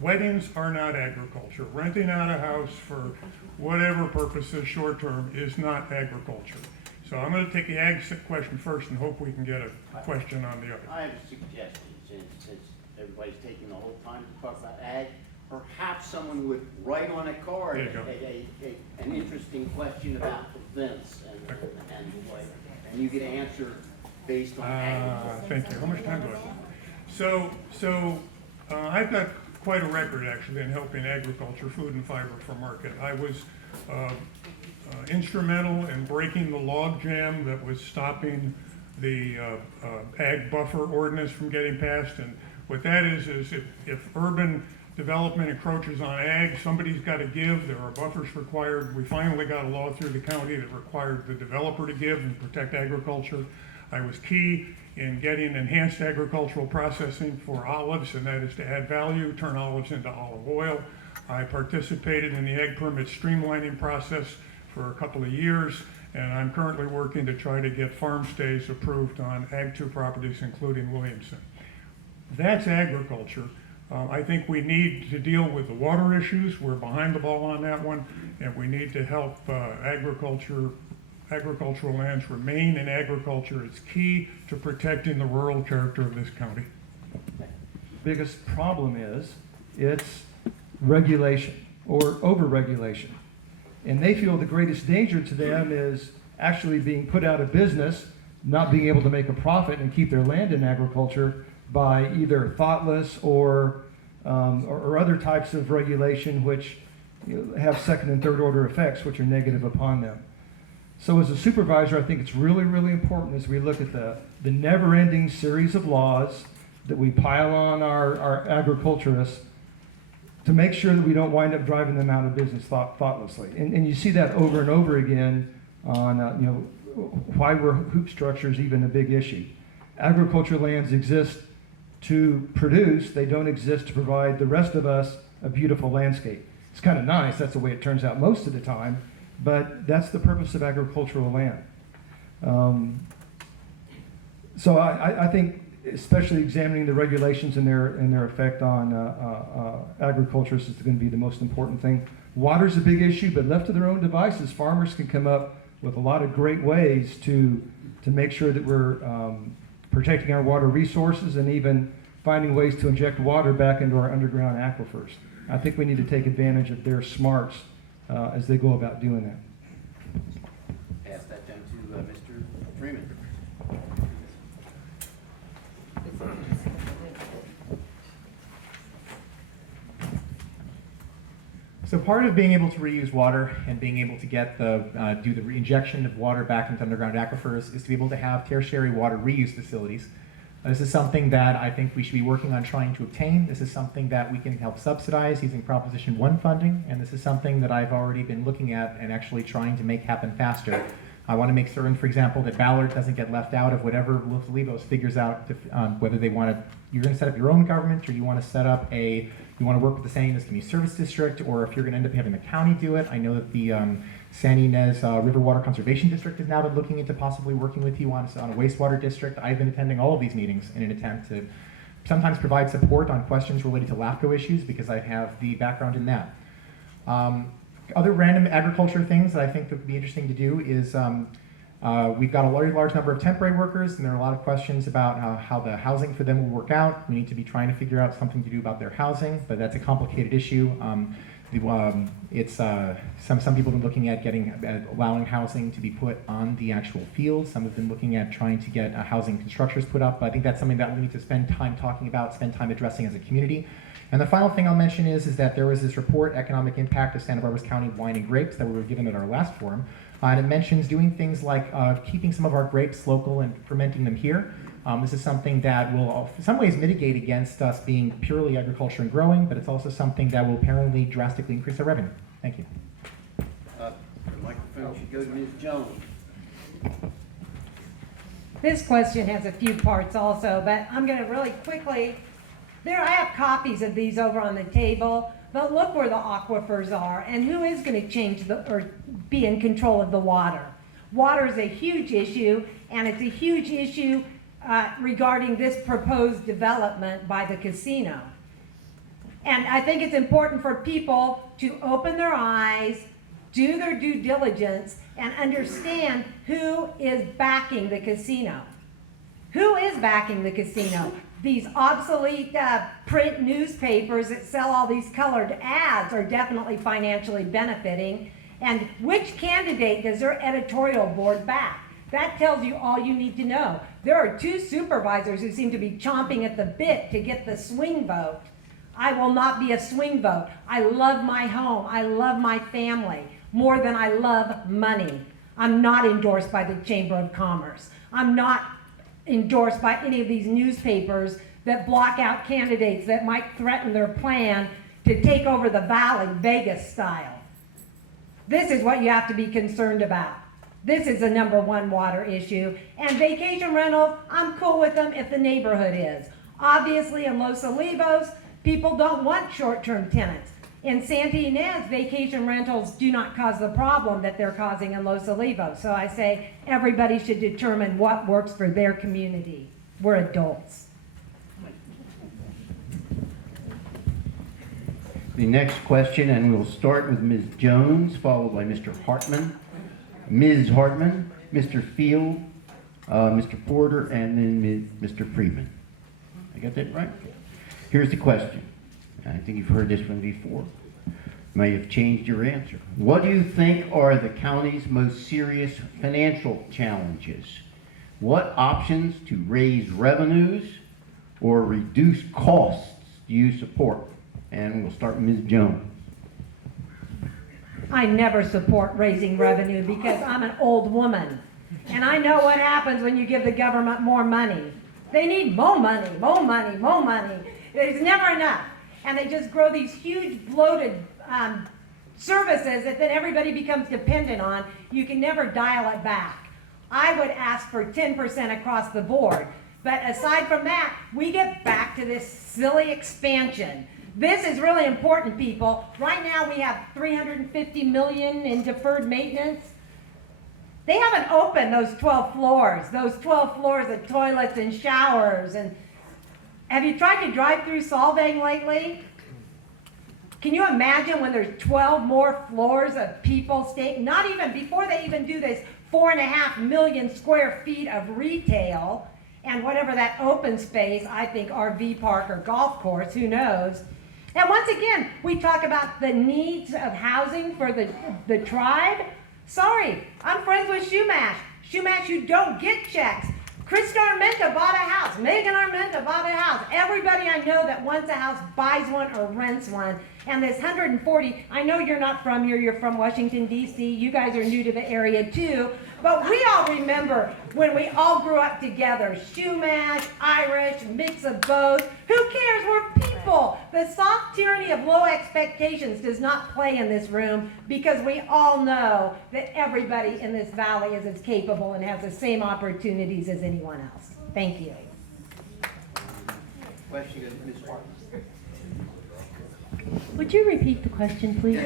Weddings are not agriculture. Renting out a house for whatever purposes, short term, is not agriculture. So I'm going to take the ag question first and hope we can get a question on the other. I have a suggestion, since everybody's taking the whole time to talk about ag. Perhaps someone would write on a card an interesting question about events and what, and you could answer based on agriculture. Thank you. How much time do I have? So I've got quite a record actually in helping agriculture, food and fiber for market. I was instrumental in breaking the log jam that was stopping the ag buffer ordinance from getting passed. And what that is if urban development encroaches on ag, somebody's got to give. There are buffers required. We finally got a law through the county that required the developer to give and protect agriculture. I was key in getting enhanced agricultural processing for olives, and that is to add value, turn olives into olive oil. I participated in the ag permit streamlining process for a couple of years, And I'm currently working to try to get farm stays approved on Ag 2 properties, including Williamson. That's agriculture. I think we need to deal with the water issues. We're behind the ball on that one, and we need to help agricultural lands remain in agriculture. It's key to protecting the rural character of this county. Biggest problem is it's regulation or over-regulation. And they feel the greatest danger to them is actually being put out of business, not being able to make a profit and keep their land in agriculture by either thoughtless or other types of regulation which have second and third order effects which are negative upon them. So as a supervisor, I think it's really, really important as we look at the never-ending series of laws that we pile on our agriculturists to make sure that we don't wind up driving them out of business thoughtlessly. And you see that over and over again on why were hoop structures even a big issue. Agricultural lands exist to produce, they don't exist to provide the rest of us a beautiful landscape. It's kind of nice, that's the way it turns out most of the time, but that's the purpose of agricultural land. So I think especially examining the regulations and their effect on agriculturists is going to be the most important thing. Water's a big issue, but left to their own devices, farmers can come up with a lot of great ways to make sure that we're protecting our water resources and even finding ways to inject water back into our underground aquifers. I think we need to take advantage of their smarts as they go about doing that. Pass that down to Mr. Freeman. So part of being able to reuse water and being able to get do the reinjection of water back into underground aquifers is to be able to have tertiary water reuse facilities. This is something that I think we should be working on trying to obtain. This is something that we can help subsidize using Proposition 1 funding, and this is something that I've already been looking at and actually trying to make happen faster. I want to make certain, for example, that Ballard doesn't get left out of whatever Los Olivos figures out whether they want to, you're going to set up your own government or you want to set up you want to work with the San Ynez Community Service District, or if you're going to end up having the county do it. I know that the San Ynez River Water Conservation District has now been looking into possibly working with you on a wastewater district. I've been attending all of these meetings in an attempt to sometimes provide support on questions related to LAFCO issues because I have the background in that. Other random agriculture things that I think that would be interesting to do is we've got a very large number of temporary workers, and there are a lot of questions about how the housing for them will work out. We need to be trying to figure out something to do about their housing, but that's a complicated issue. Some people have been looking at allowing housing to be put on the actual field. Some have been looking at trying to get housing structures put up. But I think that's something that we need to spend time talking about, spend time addressing as a community. And the final thing I'll mention is that there was this report, Economic Impact of Santa Barbara's County Wine and Grapes, that we were given at our last forum. And it mentions doing things like keeping some of our grapes local and fermenting them here. This is something that will, in some ways, mitigate against us being purely agriculture and growing, but it's also something that will apparently drastically increase our revenue. Thank you. The microphone should go to Ms. Jones. This question has a few parts also, but I'm going to really quickly, I have copies of these over on the table, but look where the aquifers are and who is going to change or be in control of the water. Water is a huge issue, and it's a huge issue regarding this proposed development by the casino. And I think it's important for people to open their eyes, do their due diligence, and understand who is backing the casino. Who is backing the casino? These obsolete print newspapers that sell all these colored ads are definitely financially benefiting. And which candidate does their editorial board back? That tells you all you need to know. There are two supervisors who seem to be chomping at the bit to get the swing vote. I will not be a swing vote. I love my home. I love my family more than I love money. I'm not endorsed by the Chamber of Commerce. I'm not endorsed by any of these newspapers that block out candidates that might threaten their plan to take over the valley, Vegas style. This is what you have to be concerned about. This is the #1 water issue. And vacation rentals, I'm cool with them if the neighborhood is. Obviously in Los Olivos, people don't want short-term tenants. In Santa Ynez, vacation rentals do not cause the problem that they're causing in Los Olivos. So I say everybody should determine what works for their community. We're adults. The next question, and we'll start with Ms. Jones, followed by Mr. Hartman, Ms. Hartman, Mr. Field, Mr. Porter, and then Mr. Freeman. I got that right? Here's the question. I think you've heard this one before. May have changed your answer. What do you think are the county's most serious financial challenges? What options to raise revenues or reduce costs do you support? And we'll start with Ms. Jones. I never support raising revenue because I'm an old woman. And I know what happens when you give the government more money. They need more money, more money, more money. There's never enough. And they just grow these huge bloated services that then everybody becomes dependent on. You can never dial it back. I would ask for 10% across the board. But aside from that, we get back to this silly expansion. This is really important, people. Right now we have $350 million in deferred maintenance. They haven't opened those 12 floors of toilets and showers. And have you tried to drive through Solvang lately? Can you imagine when there's 12 more floors of people staying, not even, before they even do this 4.5 million square feet of retail and whatever that open space, I think RV park or golf course, who knows. And once again, we talk about the needs of housing for the tribe. Sorry, I'm friends with Shumash. Shumash, you don't get checks. Krista Armenta bought a house. Megan Armenta bought a house. Everybody I know that wants a house buys one or rents one. And this 140, I know you're not from here, you're from Washington, D.C. You guys are new to the area too. But we all remember when we all grew up together. Shumash, Irish, mix of both. Who cares? We're people. The soft tyranny of low expectations does not play in this room because we all know that everybody in this valley is as capable and has the same opportunities as anyone else. Thank you. Question goes to Ms. Hartman. Would you repeat the question, please?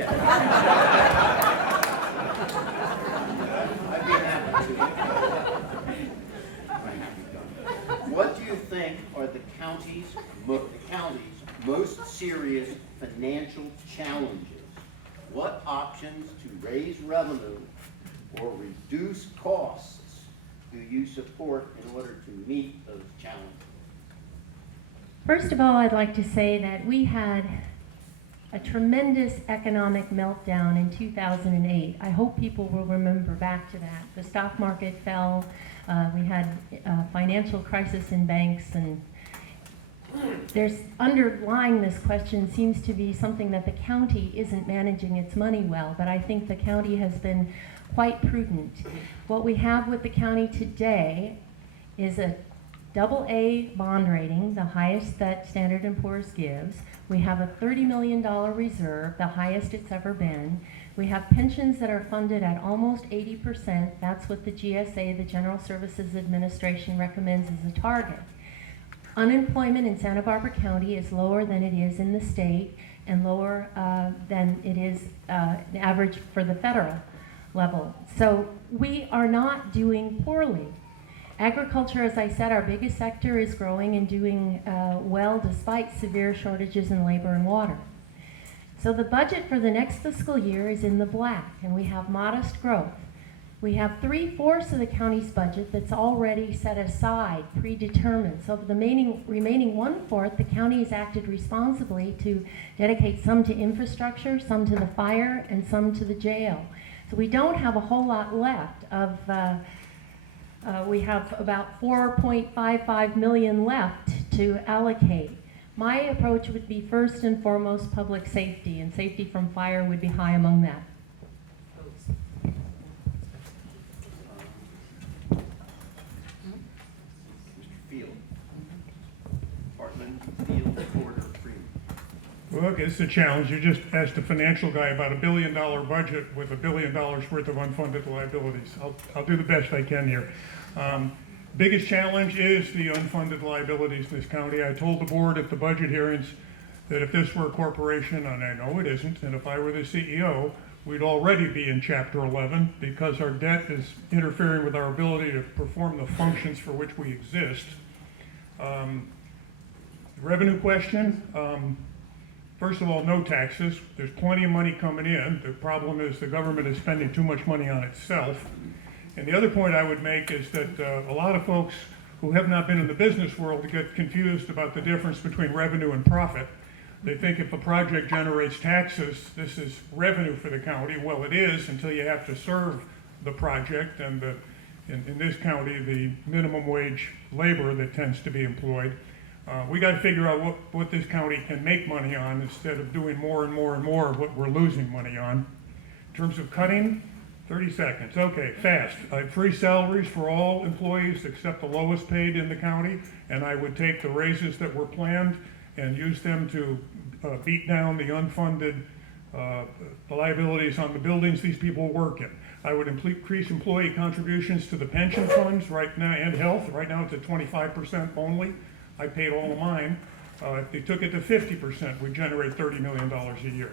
What do you think are the county's most serious financial challenges? What options to raise revenue or reduce costs do you support in order to meet those challenges? First of all, I'd like to say that we had a tremendous economic meltdown in 2008. I hope people will remember back to that. The stock market fell, we had a financial crisis in banks, and there's underlying this question seems to be something that the county isn't managing its money well, but I think the county has been quite prudent. What we have with the county today is a AA bond rating, the highest that Standard & Poor's gives. We have a $30 million reserve, the highest it's ever been. We have pensions that are funded at almost 80%. That's what the GSA, the General Services Administration, recommends as a target. Unemployment in Santa Barbara County is lower than it is in the state and lower than it is the average for the federal level. So we are not doing poorly. Agriculture, as I said, our biggest sector is growing and doing well despite severe shortages in labor and water. So the budget for the next fiscal year is in the black, and we have modest growth. We have 3/4 of the county's budget that's already set aside, predetermined. So of the remaining 1/4, the county has acted responsibly to dedicate some to infrastructure, some to the fire, and some to the jail. So we don't have a whole lot left of we have about $4.55 million left to allocate. My approach would be first and foremost public safety, and safety from fire would be high among that. Mr. Field. Hartman, Field, Porter, Freeman. Well, look, it's a challenge. You just asked a financial guy about $1 billion budget with $1 billion worth of unfunded liabilities. I'll do the best I can here. Biggest challenge is the unfunded liabilities in this county. I told the board at the budget hearings that if this were a corporation, and I know it isn't, and if I were the CEO, we'd already be in Chapter 11 because our debt is interfering with our ability to perform the functions for which we exist. Revenue question, first of all, no taxes. There's plenty of money coming in. The problem is the government is spending too much money on itself. And the other point I would make is that a lot of folks who have not been in the business world get confused about the difference between revenue and profit. They think if a project generates taxes, this is revenue for the county. Well, it is until you have to serve the project and in this county, the minimum wage labor that tends to be employed. We got to figure out what this county can make money on instead of doing more and more and more of what we're losing money on. In terms of cutting, 30 seconds. Okay, fast. I'd free salaries for all employees except the lowest paid in the county, and I would take the raises that were planned and use them to beat down the unfunded liabilities on the buildings these people work in. I would increase employee contributions to the pension funds right now and health. Right now it's at 25% only. I paid all of mine. If they took it to 50%, we'd generate $30 million a year.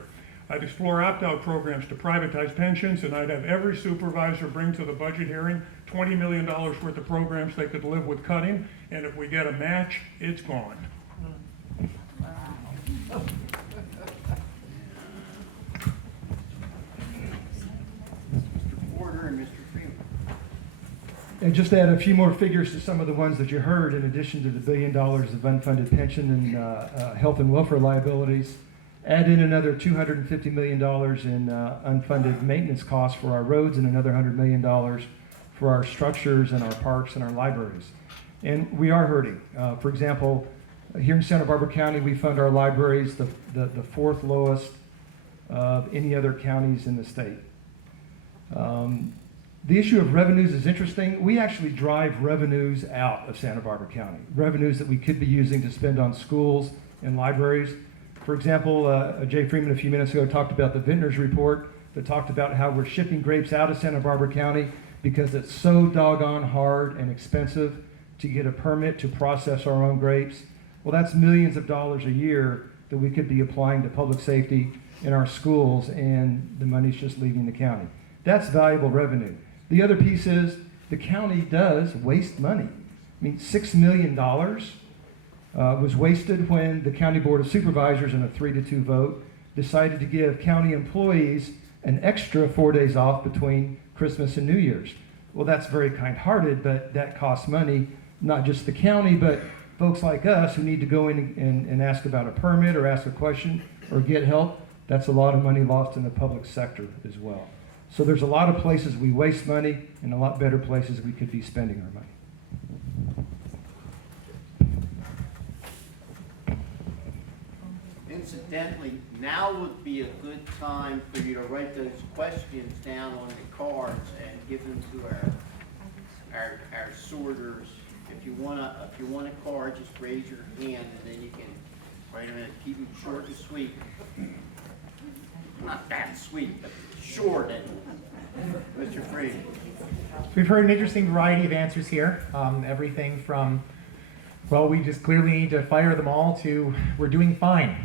I'd explore opt-out programs to privatize pensions, and I'd have every supervisor bring to the budget hearing $20 million worth of programs they could live with cutting, and if we get a match, it's gone. Mr. Porter and Mr. Freeman. And just to add a few more figures to some of the ones that you heard, in addition to the $1 billion of unfunded pension and health and welfare liabilities, add in another $250 million in unfunded maintenance costs for our roads and another $100 million for our structures and our parks and our libraries. And we are hurting. For example, here in Santa Barbara County, we fund our libraries the fourth lowest of any other counties in the state. The issue of revenues is interesting. We actually drive revenues out of Santa Barbara County, revenues that we could be using to spend on schools and libraries. For example, Jay Freeman a few minutes ago talked about the Vintners report that talked about how we're shipping grapes out of Santa Barbara County because it's so doggone hard and expensive to get a permit to process our own grapes. Well, that's millions of dollars a year that we could be applying to public safety in our schools, and the money's just leaving the county. That's valuable revenue. The other piece is the county does waste money. I mean, $6 million was wasted when the County Board of Supervisors, in a 3-2 vote, decided to give county employees an extra 4 days off between Christmas and New Year's. Well, that's very kind-hearted, but that costs money, not just the county, but folks like us who need to go in and ask about a permit or ask a question or get help. That's a lot of money lost in the public sector as well. So there's a lot of places we waste money and a lot better places we could be spending our money. Incidentally, now would be a good time for you to write those questions down on the cards and give them to our sorters. If you want a card, just raise your hand and then you can write them in. Keep them short and sweet. Not that sweet, but short. Mr. Freeman. We've heard an interesting variety of answers here. Everything from, well, we just clearly need to fire them all, to we're doing fine.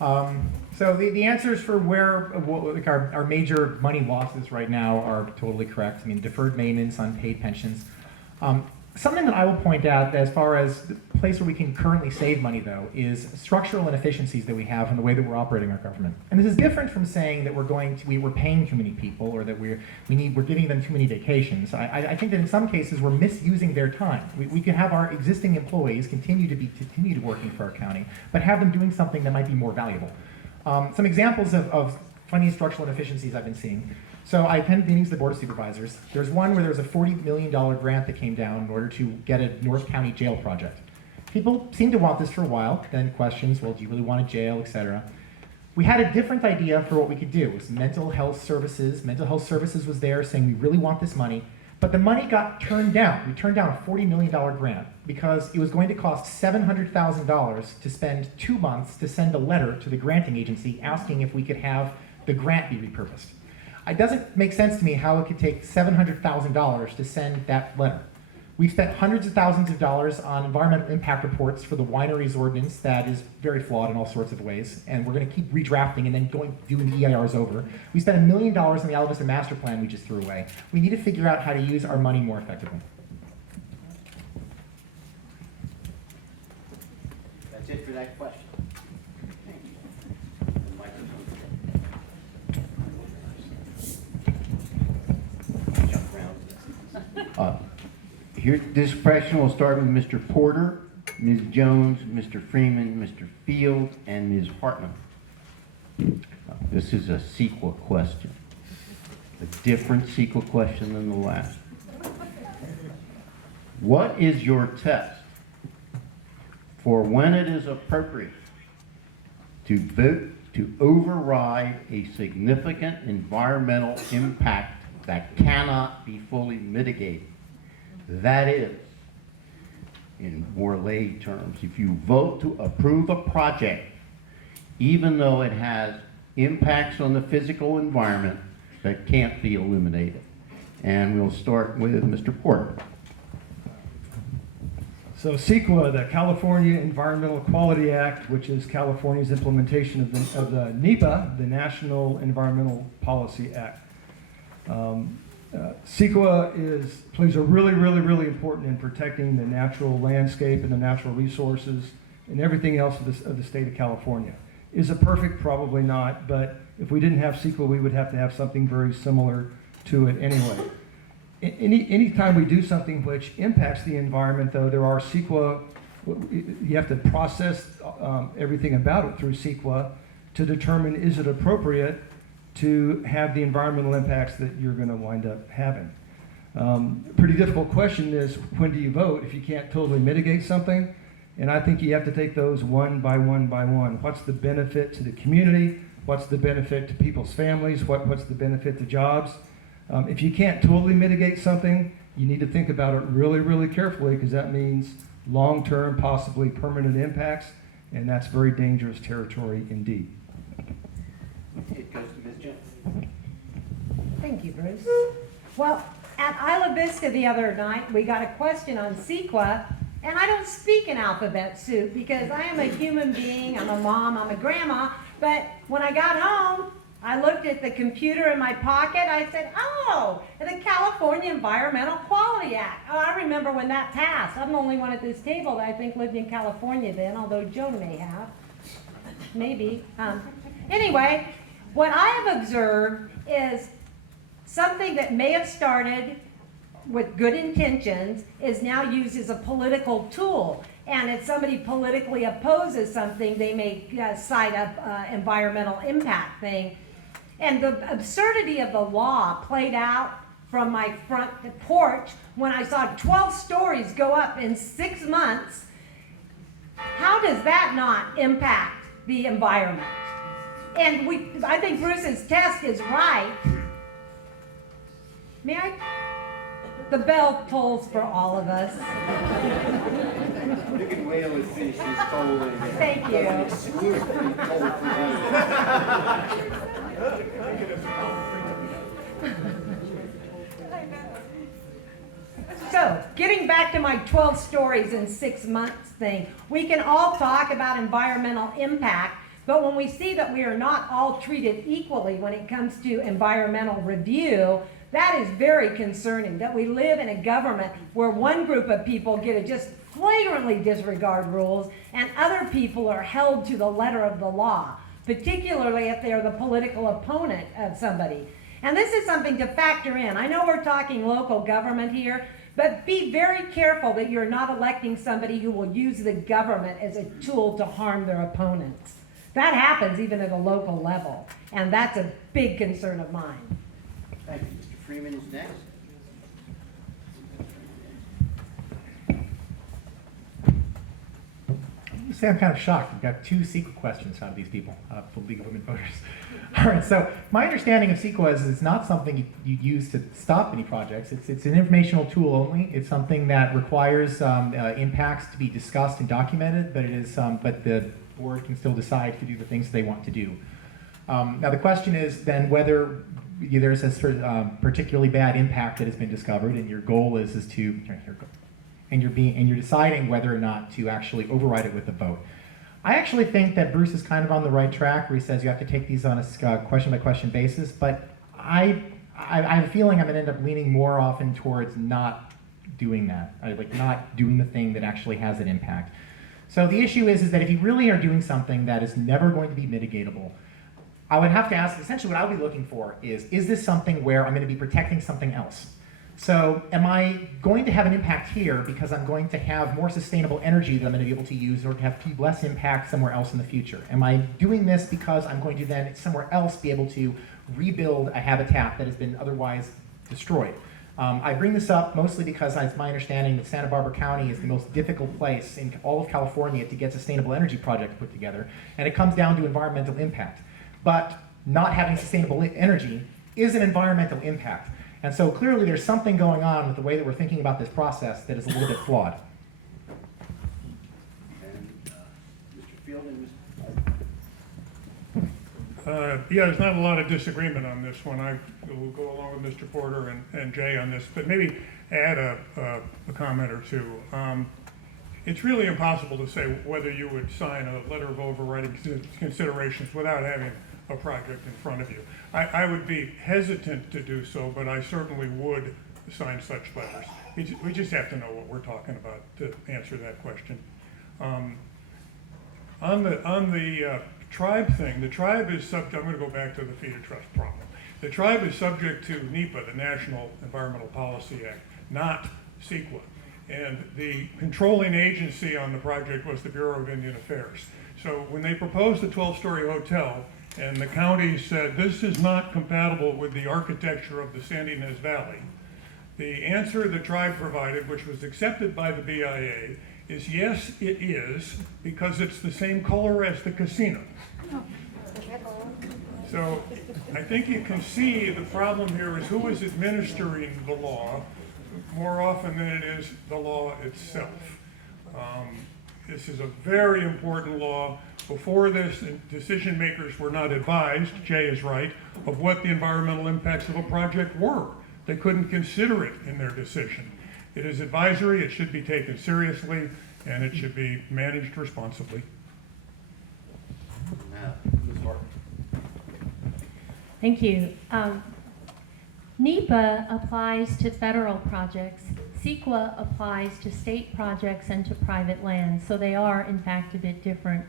So the answers for where like our major money losses right now are totally correct. I mean, deferred maintenance, unpaid pensions. Something that I will point out as far as the place where we can currently save money, though, is structural inefficiencies that we have in the way that we're operating our government. And this is different from saying that we're paying too many people or that we're giving them too many vacations. I think that in some cases we're misusing their time. We can have our existing employees continue to working for our county, but have them doing something that might be more valuable. Some examples of funny structural inefficiencies I've been seeing. So I attended meetings of the Board of Supervisors. There's one where there was a $40 million grant that came down in order to get a North County jail project. People seemed to want this for a while, then questions, well, do you really want a jail, etc. We had a different idea for what we could do. It was mental health services. Mental health services was there saying we really want this money, but the money got turned down. We turned down a $40 million grant because it was going to cost $700,000 to spend 2 months to send a letter to the granting agency asking if we could have the grant be repurposed. It doesn't make sense to me how it could take $700,000 to send that letter. We've spent hundreds of thousands of dollars on environmental impact reports for the wineries ordinance that is very flawed in all sorts of ways, and we're going to keep redrafting and then doing the EIRs over. We spent $1 million on the Alabama master plan we just threw away. We need to figure out how to use our money more effectively. That's it for that question. Thank you. The microphone. Jump around. Here, this question will start with Mr. Porter, Ms. Jones, Mr. Freeman, Mr. Field, and Ms. Hartman. This is a CEQA question, a different CEQA question than the last. What is your test for when it is appropriate to vote to override a significant environmental impact that cannot be fully mitigated? That is, in more lay terms, if you vote to approve a project, even though it has impacts on the physical environment that can't be eliminated. And we'll start with Mr. Porter. So CEQA, the California Environmental Quality Act, which is California's implementation of the NEPA, the National Environmental Policy Act. CEQA plays a really important in protecting the natural landscape and the natural resources and everything else of the state of California. Is it perfect? Probably not, but if we didn't have CEQA, we would have to have something very similar to it anyway. Anytime we do something which impacts the environment, though, there are CEQA, you have to process everything about it through CEQA to determine, is it appropriate to have the environmental impacts that you're going to wind up having. Pretty difficult question is, when do you vote if you can't totally mitigate something? And I think you have to take those one by one by one. What's the benefit to the community? What's the benefit to people's families? What's the benefit to jobs? If you can't totally mitigate something, you need to think about it really carefully, because that means long-term, possibly permanent impacts, and that's very dangerous territory indeed. It goes to Ms. Jones. Thank you, Bruce. Well, at Isla Vista the other night, we got a question on CEQA, and I don't speak in alphabet soup because I am a human being, I'm a mom, I'm a grandma, but when I got home, I looked at the computer in my pocket, I said, oh, the California Environmental Quality Act. Oh, I remember when that passed. I'm the only one at this table that I think lived in California then, although Joan may have. Maybe. Anyway, what I have observed is something that may have started with good intentions is now used as a political tool. And if somebody politically opposes something, they may cite a environmental impact thing. And the absurdity of the law played out from my front porch when I saw 12 stories go up in 6 months. How does that not impact the environment? And I think Bruce's test is right. May I? The bell tolls for all of us. You can whale and fish this tolling. Thank you. Exclusively toll So, getting back to my 12 stories in 6 months thing, we can all talk about environmental impact, but when we see that we are not all treated equally when it comes to environmental review, that is very concerning, that we live in a government where one group of people get to just flagrantly disregard rules and other people are held to the letter of the law, particularly if they are the political opponent of somebody. And this is something to factor in. I know we're talking local government here, but be very careful that you're not electing somebody who will use the government as a tool to harm their opponents. That happens even at a local level, and that's a big concern of mine. Thank you. Mr. Freeman is next. I say I'm kind of shocked. We've got 2 CEQA questions out of these people, the League of Women Voters. All right, so my understanding of CEQA is it's not something you use to stop any projects. It's an informational tool only. It's something that requires impacts to be discussed and documented, but but the board can still decide to do the things they want to do. Now the question is then whether there's a particularly bad impact that has been discovered, and your goal is to and you're deciding whether or not to actually override it with a vote. I actually think that Bruce is kind of on the right track where he says you have to take these on a question-by-question basis, but I have a feeling I'm going to end up leaning more often towards not doing that, like not doing the thing that actually has an impact. So the issue is that if you really are doing something that is never going to be mitigatable, I would have to ask, essentially what I would be looking for is this something where I'm going to be protecting something else? So am I going to have an impact here because I'm going to have more sustainable energy that I'm going to be able to use or have less impact somewhere else in the future? Am I doing this because I'm going to then somewhere else be able to rebuild a habitat that has been otherwise destroyed? I bring this up mostly because it's my understanding that Santa Barbara County is the most difficult place in all of California to get sustainable energy projects put together, and it comes down to environmental impact. But not having sustainable energy is an environmental impact. And so clearly there's something going on with the way that we're thinking about this process that is a little bit flawed. And Mr. Fielding, Yeah, there's not a lot of disagreement on this one. I will go along with Mr. Porter and Jay on this, but maybe add a comment or two. It's really impossible to say whether you would sign a letter of overriding considerations without having a project in front of you. I would be hesitant to do so, but I certainly would sign such letters. We just have to know what we're talking about to answer that question. On the tribe thing, the tribe is subject, I'm going to go back to the feeder trust problem. The tribe is subject to NEPA, the National Environmental Policy Act, not CEQA. And the controlling agency on the project was the Bureau of Indian Affairs. So when they proposed the 12-story hotel, and the county said this is not compatible with the architecture of the San Ynez Valley, the answer the tribe provided, which was accepted by the BIA, is yes, it is, because it's the same color as the casino. So I think you can see the problem here is who is administering the law more often than it is the law itself. This is a very important law. Before this, decision makers were not advised, Jay is right, of what the environmental impacts of a project were. They couldn't consider it in their decision. It is advisory, it should be taken seriously, and it should be managed responsibly. Thank you. NEPA applies to federal projects. CEQA applies to state projects and to private lands, so they are in fact a bit different.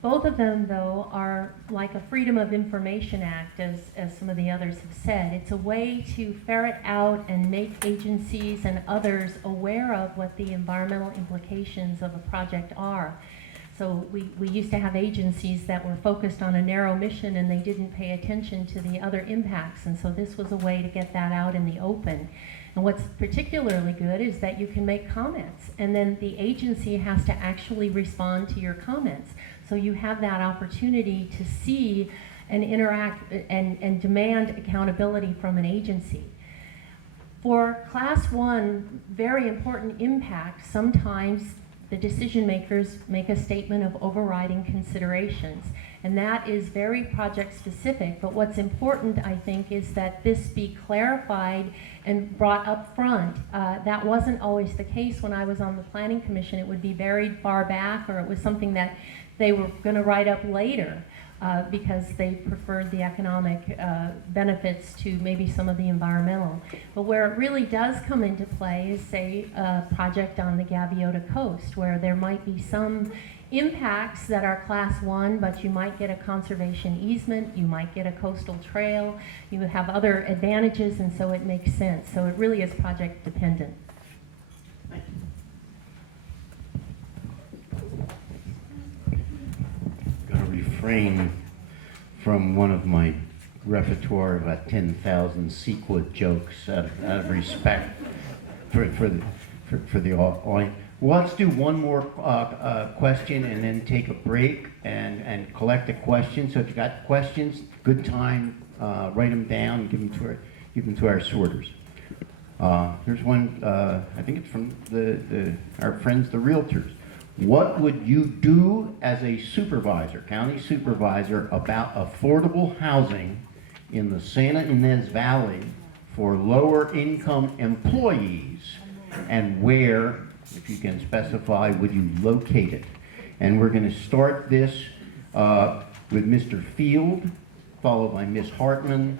Both of them, though, are like a Freedom of Information Act, as some of the others have said. It's a way to ferret out and make agencies and others aware of what the environmental implications of a project are. So we used to have agencies that were focused on a narrow mission and they didn't pay attention to the other impacts, and so this was a way to get that out in the open. And what's particularly good is that you can make comments, and then the agency has to actually respond to your comments. So you have that opportunity to see and interact and demand accountability from an agency. For Class 1, very important impact, sometimes the decision makers make a statement of overriding considerations, and that is very project specific. But what's important, I think, is that this be clarified and brought up front. That wasn't always the case when I was on the Planning Commission. It would be buried far back, or it was something that they were going to write up later because they preferred the economic benefits to maybe some of the environmental. But where it really does come into play is, say, a project on the Gaviota Coast, where there might be some impacts that are Class 1, but you might get a conservation easement, you might get a coastal trail, you would have other advantages, and so it makes sense. So it really is project dependent. Going to refrain from one of my repertoire about 10,000 CEQA jokes out of respect for the audience. Well, let's do one more question and then take a break and collect the questions. So if you got questions, good time, write them down and give them to our sorters. Here's one, I think it's from our friends, the Realtors. What would you do as a supervisor, county supervisor, about affordable housing in the Santa Ynez Valley for lower income employees, and where If you can specify, would you locate it? And we're going to start this with Mr. Field, followed by Ms. Hartman,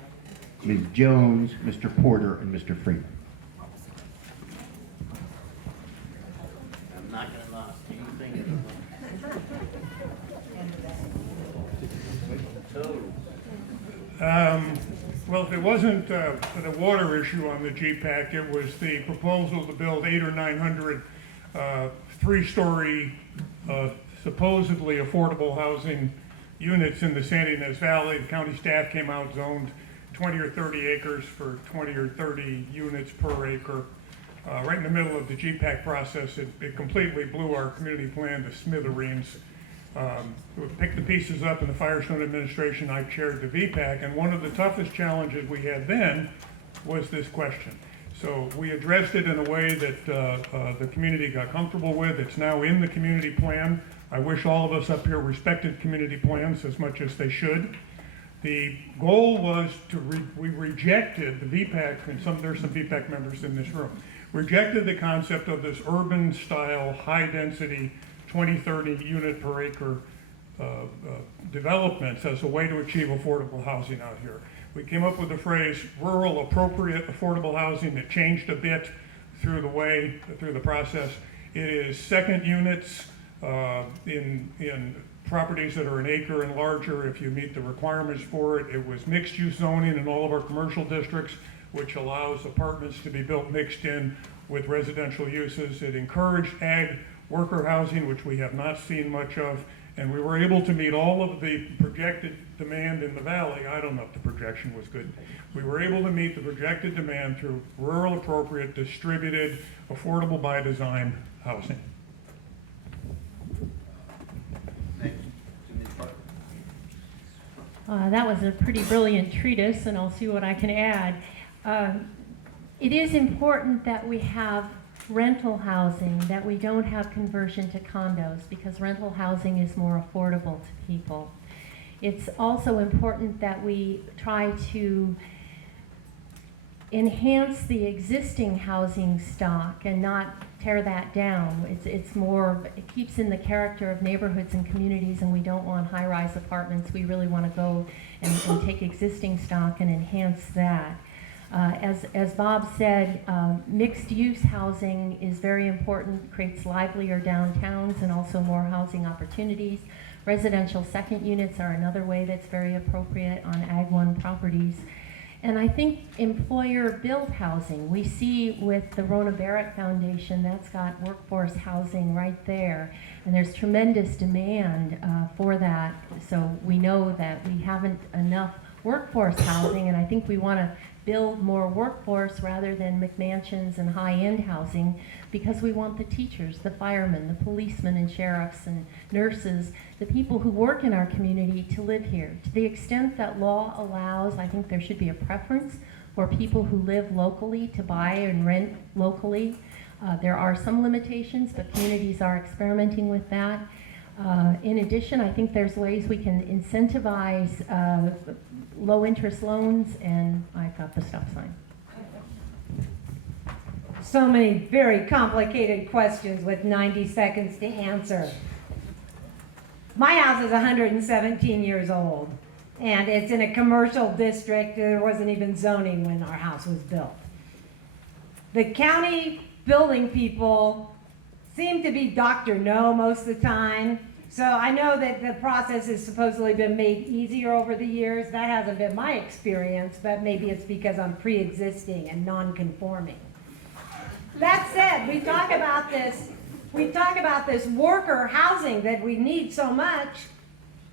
Ms. Jones, Mr. Porter, and Mr. Freeman. I'm not going to knock anything. Well, if it wasn't the water issue on the GPAC, it was the proposal to build 800 or 900 three-story supposedly affordable housing units in the Sandy Ynez Valley. The county staff came out, zoned 20 or 30 acres for 20 or 30 units per acre. Right in the middle of the GPAC process, it completely blew our community plan to smithereens. We picked the pieces up in the Firestone administration. I chaired the VPAC, and one of the toughest challenges we had then was this question. So we addressed it in a way that the community got comfortable with. It's now in the community plan. I wish all of us up here respected community plans as much as they should. The goal was we rejected the VPAC, and there's some VPAC members in this room, rejected the concept of this urban style, high density, 20, 30 unit per acre developments as a way to achieve affordable housing out here. We came up with the phrase rural appropriate affordable housing. That changed a bit through the process. It is second units in properties that are an acre and larger if you meet the requirements for it. It was mixed use zoning in all of our commercial districts, which allows apartments to be built mixed in with residential uses. It encouraged ag worker housing, which we have not seen much of, and we were able to meet all of the projected demand in the valley. I don't know if the projection was good. We were able to meet the projected demand through rural appropriate, distributed, affordable by design housing. That was a pretty brilliant treatise, and I'll see what I can add. It is important that we have rental housing, that we don't have conversion to condos, because rental housing is more affordable to people. It's also important that we try to enhance the existing housing stock and not tear that down. It keeps in the character of neighborhoods and communities, and we don't want high-rise apartments. We really want to go and take existing stock and enhance that. As Bob said, mixed-use housing is very important, creates livelier downtowns and also more housing opportunities. Residential second units are another way that's very appropriate on Ag 1 properties. And I think employer-built housing, we see with the Rona Barrett Foundation, that's got workforce housing right there. And there's tremendous demand for that. So we know that we haven't enough workforce housing, and I think we want to build more workforce rather than McMansions and high-end housing, because we want the teachers, the firemen, the policemen and sheriffs and nurses, the people who work in our community to live here. To the extent that law allows, I think there should be a preference for people who live locally to buy and rent locally. There are some limitations, but communities are experimenting with that. In addition, I think there's ways we can incentivize low-interest loans, and I've got the stop sign. So many very complicated questions with 90 seconds to answer. My house is 117 years old, and it's in a commercial district. There wasn't even zoning when our house was built. The county building people seem to be Dr. No most of the time. So I know that the process has supposedly been made easier over the years. That hasn't been my experience, but maybe it's because I'm pre-existing and non-conforming. That said, we talk about this worker housing that we need so much,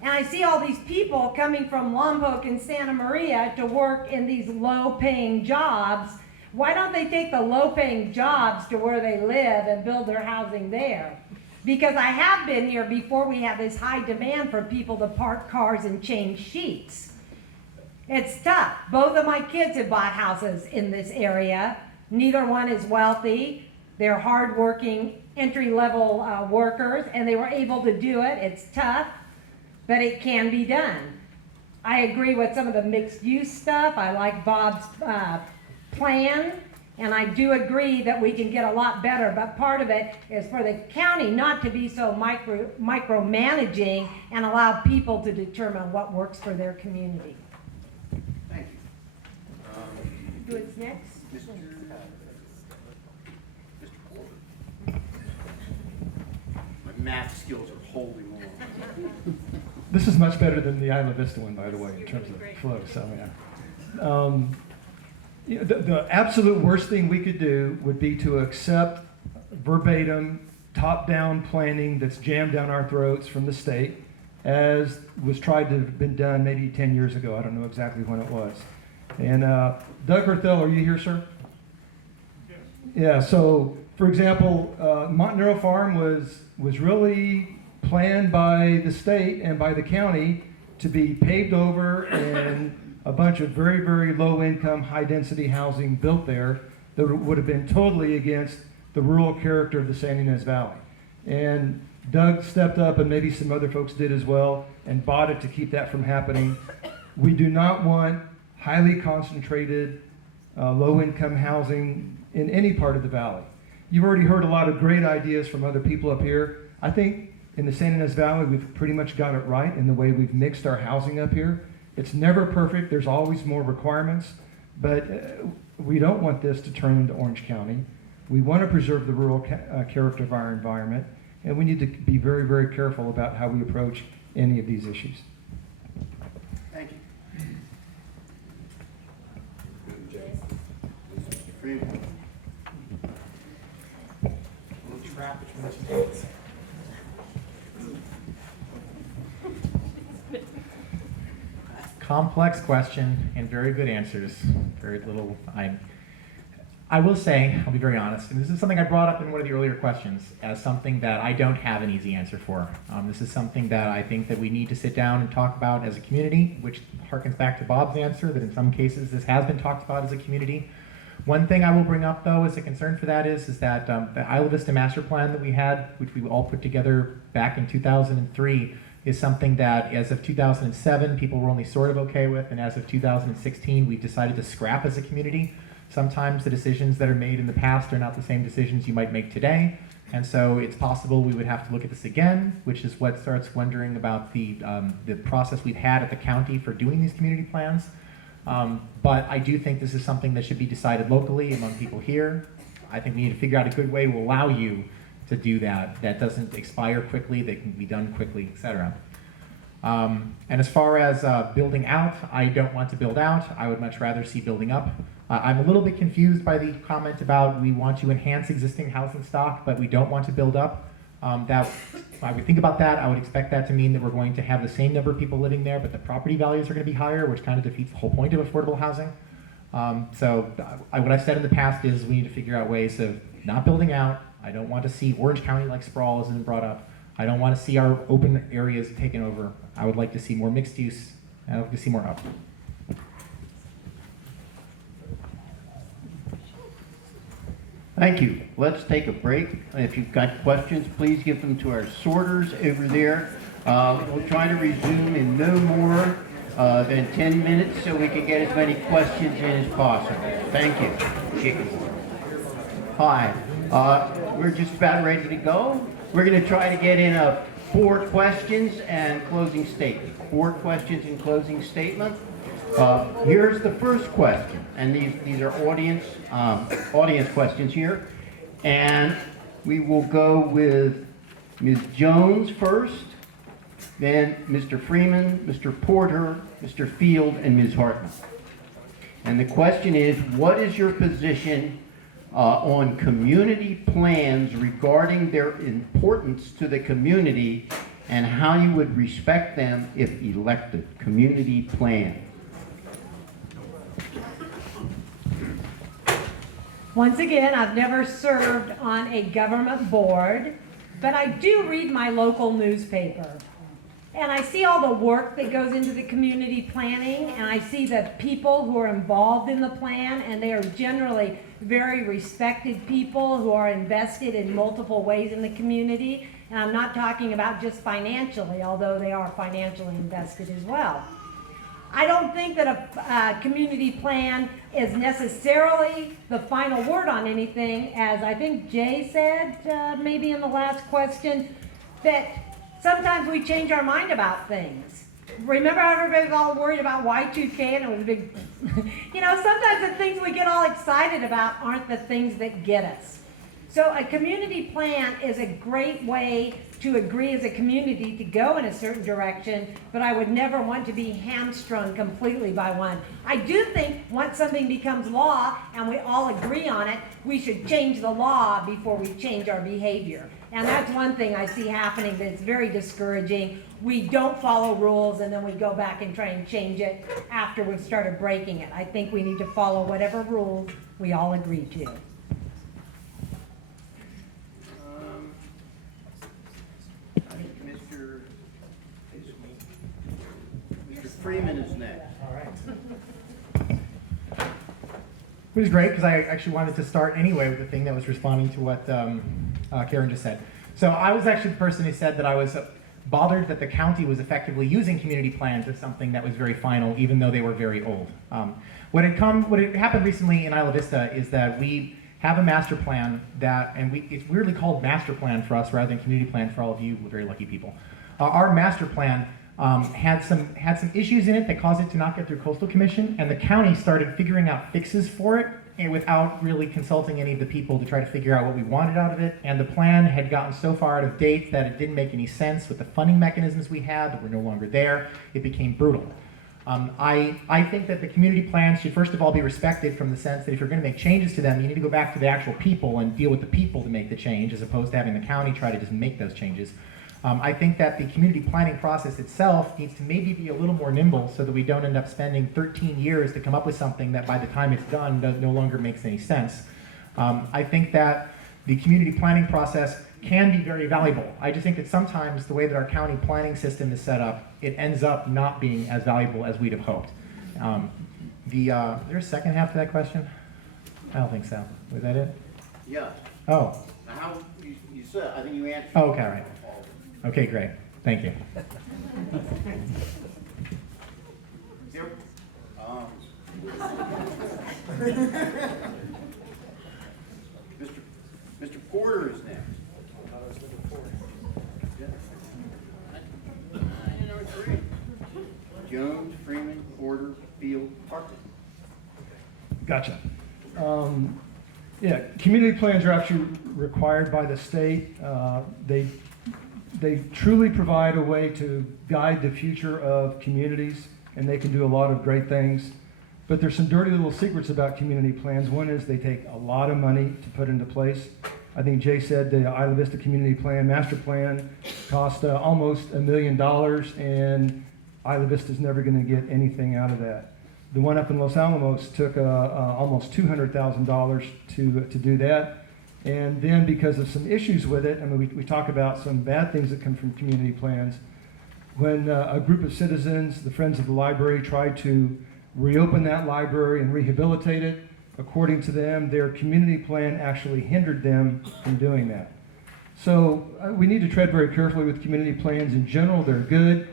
and I see all these people coming from Lompoc and Santa Maria to work in these low-paying jobs. Why don't they take the low-paying jobs to where they live and build their housing there? Because I have been here before we had this high demand for people to park cars and change sheets. It's tough. Both of my kids have bought houses in this area. Neither one is wealthy. They're hardworking, entry-level workers, and they were able to do it. It's tough, but it can be done. I agree with some of the mixed-use stuff. I like Bob's plan, And I do agree that we can get a lot better, but part of it is for the county not to be so micromanaging and allow people to determine what works for their community. Thank you. Who's next? My math skills are holding on. This is much better than the Isla Vista one, by the way, in terms of flow, so yeah. The absolute worst thing we could do would be to accept verbatim, top-down planning that's jammed down our throats from the state, as was tried to have been done maybe 10 years ago. I don't know exactly when it was. And Doug Herthel, are you here, sir? Yes. Yeah, so, for example, Montenero Farm was really planned by the state and by the county to be paved over and a bunch of very, very low-income, high-density housing built there that would have been totally against the rural character of the San Ynez Valley. And Doug stepped up, and maybe some other folks did as well, and bought it to keep that from happening. We do not want highly concentrated, low-income housing in any part of the valley. You've already heard a lot of great ideas from other people up here. I think in the San Ynez Valley, we've pretty much got it right in the way we've mixed our housing up here. It's never perfect. There's always more requirements, but we don't want this to turn into Orange County. We want to preserve the rural character of our environment, and we need to be very, very careful about how we approach any of these issues. Thank you. Mr. Freeman. Complex question and very good answers. Very little. I will say, I'll be very honest, and this is something I brought up in one of the earlier questions as something that I don't have an easy answer for. This is something that I think that we need to sit down and talk about as a community, which harkens back to Bob's answer, that in some cases this has been talked about as a community. One thing I will bring up, though, as a concern for that is that the Isla Vista master plan that we had, which we all put together back in 2003, is something that, as of 2007, people were only sort of okay with, and as of 2016, we've decided to scrap as a community. Sometimes the decisions that are made in the past are not the same decisions you might make today, and so it's possible we would have to look at this again, which is what starts wondering about the process we've had at the county for doing these community plans. But I do think this is something that should be decided locally among people here. I think we need to figure out a good way to allow you to do that doesn't expire quickly, that can be done quickly, etc. And as far as building out, I don't want to build out. I would much rather see building up. I'm a little bit confused by the comment about we want to enhance existing housing stock, but we don't want to build up. That, I would think about that, I would expect that to mean that we're going to have the same number of people living there, but the property values are going to be higher, which kind of defeats the whole point of affordable housing. So what I've said in the past is we need to figure out ways of not building out. I don't want to see Orange County like sprawl, as has been brought up. I don't want to see our open areas taken over. I would like to see more mixed use. I would like to see more up. Thank you. Let's take a break. If you've got questions, please give them to our sorters over there. We'll try to resume in no more than 10 minutes so we can get as many questions in as possible. Thank you. Hi. We're just about ready to go. We're going to try to get in 4 questions and closing statement. 4 questions and closing statement. Here's the first question, and these are audience questions here, and we will go with Ms. Jones first, then Mr. Freeman, Mr. Porter, Mr. Field, and Ms. Hartman. And the question is, what is your position on community plans regarding their importance to the community and how you would respect them if elected? Community plan. Once again, I've never served on a government board, but I do read my local newspaper. And I see all the work that goes into the community planning, and I see the people who are involved in the plan, and they are generally very respected people who are invested in multiple ways in the community. And I'm not talking about just financially, although they are financially invested as well. I don't think that a community plan is necessarily the final word on anything, as I think Jay said, maybe in the last question, that sometimes we change our mind about things. Remember how everybody was all worried about Y2K and it was a big, sometimes the things we get all excited about aren't the things that get us. So a community plan is a great way to agree as a community to go in a certain direction, but I would never want to be hamstrung completely by one. I do think once something becomes law and we all agree on it, we should change the law before we change our behavior. And that's one thing I see happening that's very discouraging. We don't follow rules and then we go back and try and change it after we've started breaking it. I think we need to follow whatever rules we all agree to. I think Mr. Freeman is next. All right. It was great because I actually wanted to start anyway with the thing that was responding to what Karen just said. So I was actually the person who said that I was bothered that the county was effectively using community plans as something that was very final, even though they were very old. What had happened recently in Isla Vista is that we have a master plan that, and it's weirdly called master plan for us rather than community plan for all of you very lucky people. Our master plan had some issues in it that caused it to not get through Coastal Commission, and the county started figuring out fixes for it and without really consulting any of the people to try to figure out what we wanted out of it. And the plan had gotten so far out of date that it didn't make any sense with the funding mechanisms we had that were no longer there. It became brutal. I think that the community plans should first of all be respected from the sense that if you're going to make changes to them, you need to go back to the actual people and deal with the people to make the change, as opposed to having the county try to just make those changes. I think that the community planning process itself needs to maybe be a little more nimble so that we don't end up spending 13 years to come up with something that by the time it's done no longer makes any sense. I think that the community planning process can be very valuable. I just think that sometimes the way that our county planning system is set up, it ends up not being as valuable as we'd have hoped. Is there a second half to that question? I don't think so. Was that it? Yeah. Oh. How, you said, I think you answered. Oh, okay, all right. Okay, great. Thank you. Yep. Mr. Porter is next. Number 3. Jones, Freeman, Porter, Field, Parker. Gotcha. Yeah, community plans are actually required by the state. They truly provide a way to guide the future of communities, and they can do a lot of great things. But there's some dirty little secrets about community plans. One is they take a lot of money to put into place. I think Jay said the Isla Vista Community Plan, Master Plan, cost almost $1 million, and Isla Vista's never going to get anything out of that. The one up in Los Alamos took almost $200,000 to do that. And then because of some issues with it, I mean, we talk about some bad things that come from community plans. When a group of citizens, the Friends of the Library, tried to reopen that library and rehabilitate it, according to them, their community plan actually hindered them from doing that. So we need to tread very carefully with community plans. In general, they're good.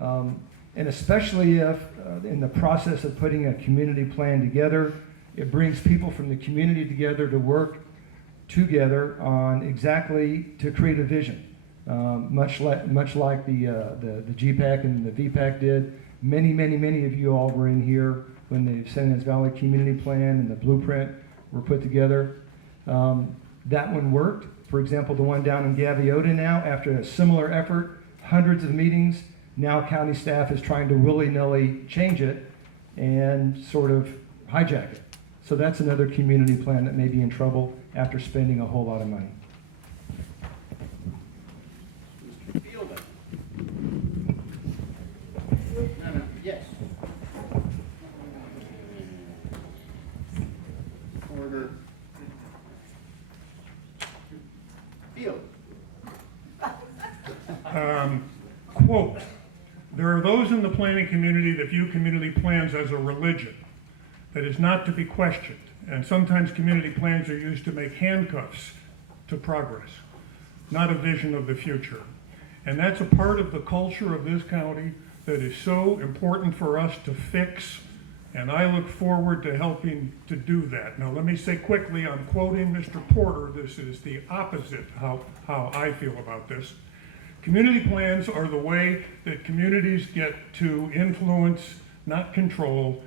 And especially if in the process of putting a community plan together, it brings people from the community together to work together on exactly to create a vision, much like the GPAC and the VPAC did. Many of you all were in here when the San Ynez Valley Community Plan and the blueprint were put together. That one worked. For example, the one down in Gaviota now, after a similar effort, hundreds of meetings, now county staff is trying to willy-nilly change it and sort of hijack it. So that's another community plan that may be in trouble after spending a whole lot of money. Mr. Fielder. No, yes. Porter. Field. Quote, there are those in the planning community that view community plans as a religion that is not to be questioned. And sometimes community plans are used to make handcuffs to progress, not a vision of the future. And that's a part of the culture of this county. that is so important for us to fix, and I look forward to helping to do that. Now, let me say quickly, I'm quoting Mr. Porter, this is the opposite how I feel about this. Community plans are the way that communities get to influence, not control,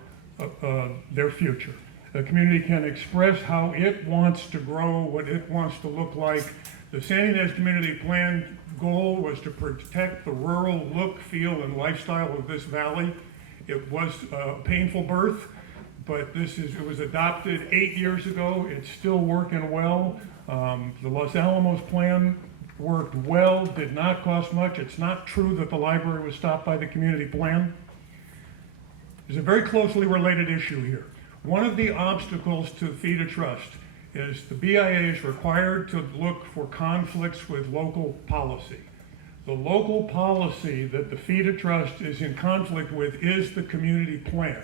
their future. The community can express how it wants to grow, what it wants to look like. The San Ynez Community Plan goal was to protect the rural look, feel, and lifestyle of this valley. It was a painful birth, but it was adopted 8 years ago. It's still working well. The Los Alamos plan worked well, did not cost much. It's not true that the library was stopped by the community plan. There's a very closely related issue here. One of the obstacles to feed a trust is the BIA is required to look for conflicts with local policy. The local policy that the feed a trust is in conflict with is the community plan.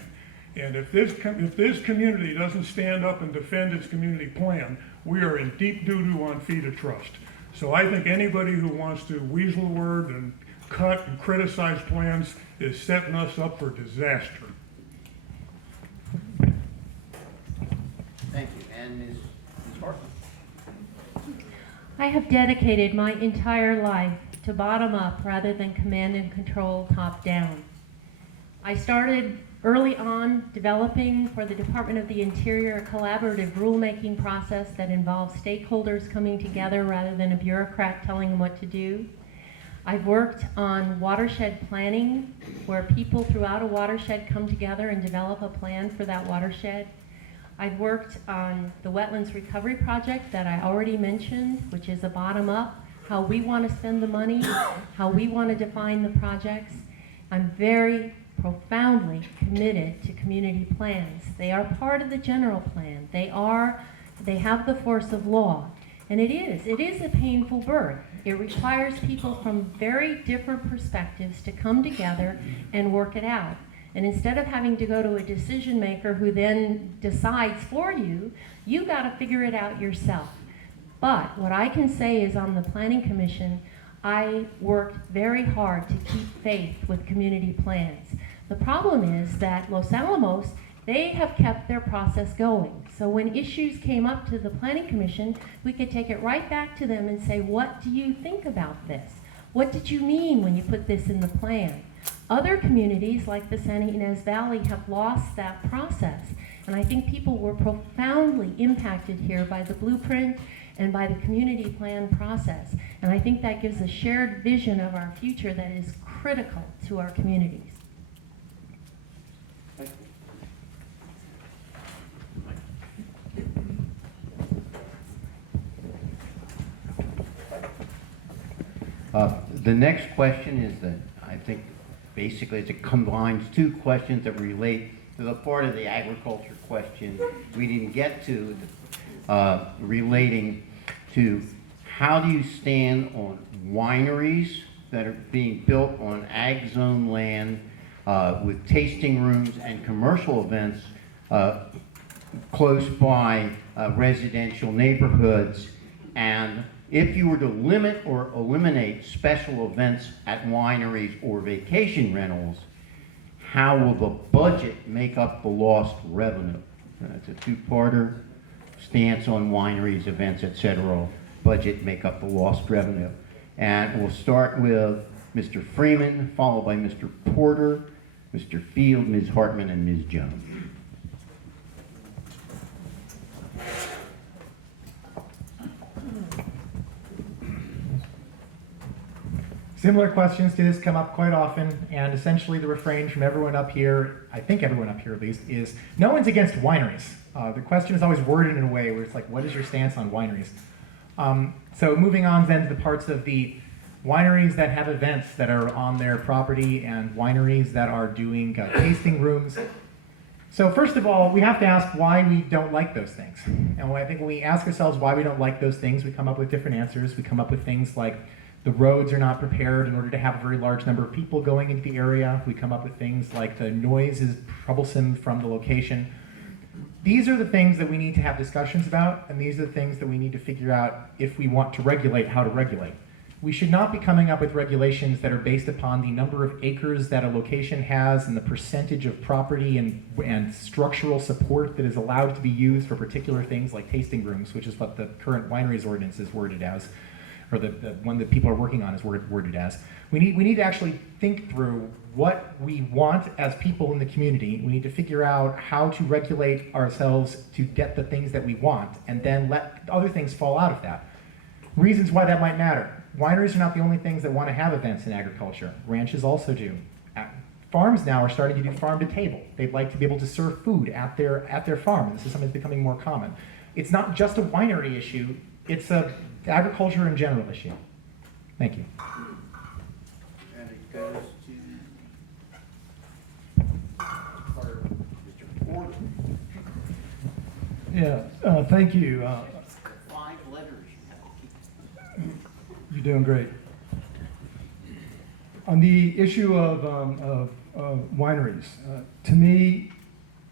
And if this community doesn't stand up and defend its community plan, we are in deep doo-doo on feed a trust. So I think anybody who wants to weasel the word and cut and criticize plans is setting us up for disaster. Thank you. And Ms. Hartman? I have dedicated my entire life to bottom up rather than command and control top down. I started early on developing for the Department of the Interior a collaborative rulemaking process that involves stakeholders coming together rather than a bureaucrat telling them what to do. I've worked on watershed planning where people throughout a watershed come together and develop a plan for that watershed. I've worked on the Wetlands Recovery Project that I already mentioned, which is a bottom-up, how we want to spend the money, how we want to define the projects. I'm very profoundly committed to community plans. They are part of the general plan. They have the force of law. And it is a painful birth. It requires people from very different perspectives to come together and work it out. And instead of having to go to a decision maker who then decides for you, you got to figure it out yourself. But what I can say is on the Planning Commission, I worked very hard to keep faith with community plans. The problem is that Los Alamos, they have kept their process going. So when issues came up to the Planning Commission, we could take it right back to them and say, what do you think about this? What did you mean when you put this in the plan? Other communities, like the San Ynez Valley, have lost that process. And I think people were profoundly impacted here by the blueprint and by the community plan process. And I think that gives a shared vision of our future that is critical to our communities. The next question is that I think basically it combines two questions that relate to the part of the agriculture question we didn't get to, relating to how do you stand on wineries that are being built on ag zone land with tasting rooms and commercial events close by residential neighborhoods, and if you were to limit or eliminate special events at wineries or vacation rentals, how will the budget make up the lost revenue? That's a two-parter. Stance on wineries, events, etc. Budget make up the lost revenue. And we'll start with Mr. Freeman, followed by Mr. Porter, Mr. Field, Ms. Hartman, and Ms. Jones. Similar questions to this come up quite often, and essentially the refrain from everyone up here, I think everyone up here at least, is no one's against wineries. The question is always worded in a way where it's like, what is your stance on wineries? So moving on then to the parts of the wineries that have events that are on their property and wineries that are doing tasting rooms. So first of all, we have to ask why we don't like those things. And I think when we ask ourselves why we don't like those things, we come up with different answers. We come up with things like the roads are not prepared in order to have a very large number of people going into the area. We come up with things like the noise is troublesome from the location. These are the things that we need to have discussions about, and these are the things that we need to figure out if we want to regulate, how to regulate. We should not be coming up with regulations that are based upon the number of acres that a location has and the percentage of property and structural support that is allowed to be used for particular things like tasting rooms, which is what the current wineries ordinance is worded as, or the one that people are working on is worded as. We need to actually think through what we want as people in the community. We need to figure out how to regulate ourselves to get the things that we want, and then let other things fall out of that. Reasons why that might matter. Wineries are not the only things that want to have events in agriculture. Ranches also do. Farms now are starting to do farm to table. They'd like to be able to serve food at their farm. This is something that's becoming more common. It's not just a winery issue, it's a agriculture in general issue. Thank you. And it goes to Mr. Porter. Yeah, thank you. 5 letters you have to keep. You're doing great. On the issue of wineries, to me,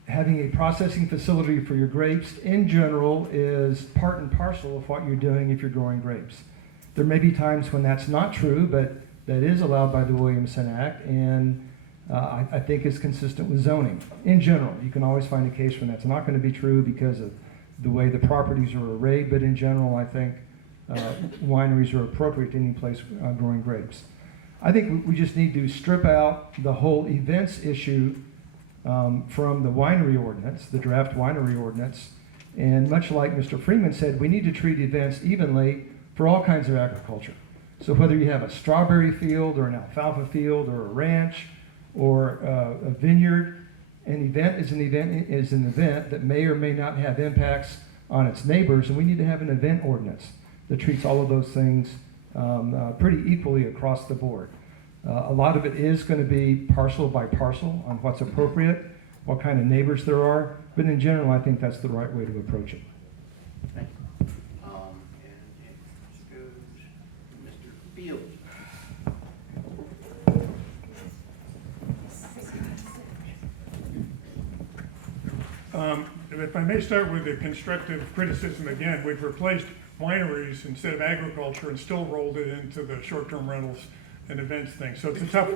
having a processing facility for your grapes in general is part and parcel of what you're doing if you're growing grapes. There may be times when that's not true, but that is allowed by the Williamson Act, and I think is consistent with zoning. In general, you can always find a case when that's not going to be true because of the way the properties are arrayed, but in general, I think wineries are appropriate to any place growing grapes. I think we just need to strip out the whole events issue from the winery ordinance, the draft winery ordinance, and much like Mr. Freeman said, we need to treat events evenly for all kinds of agriculture. So whether you have a strawberry field or an alfalfa field or a ranch or a vineyard, an event is an event that may or may not have impacts on its neighbors, and we need to have an event ordinance that treats all of those things pretty equally across the board. A lot of it is going to be parcel by parcel on what's appropriate, what kind of neighbors there are, but in general, I think that's the right way to approach it. Thank you. And it goes to Mr. Fields. If I may start with the constructive criticism again, we've replaced wineries instead of agriculture and still rolled it into the short-term rentals and events thing. So it's a tough,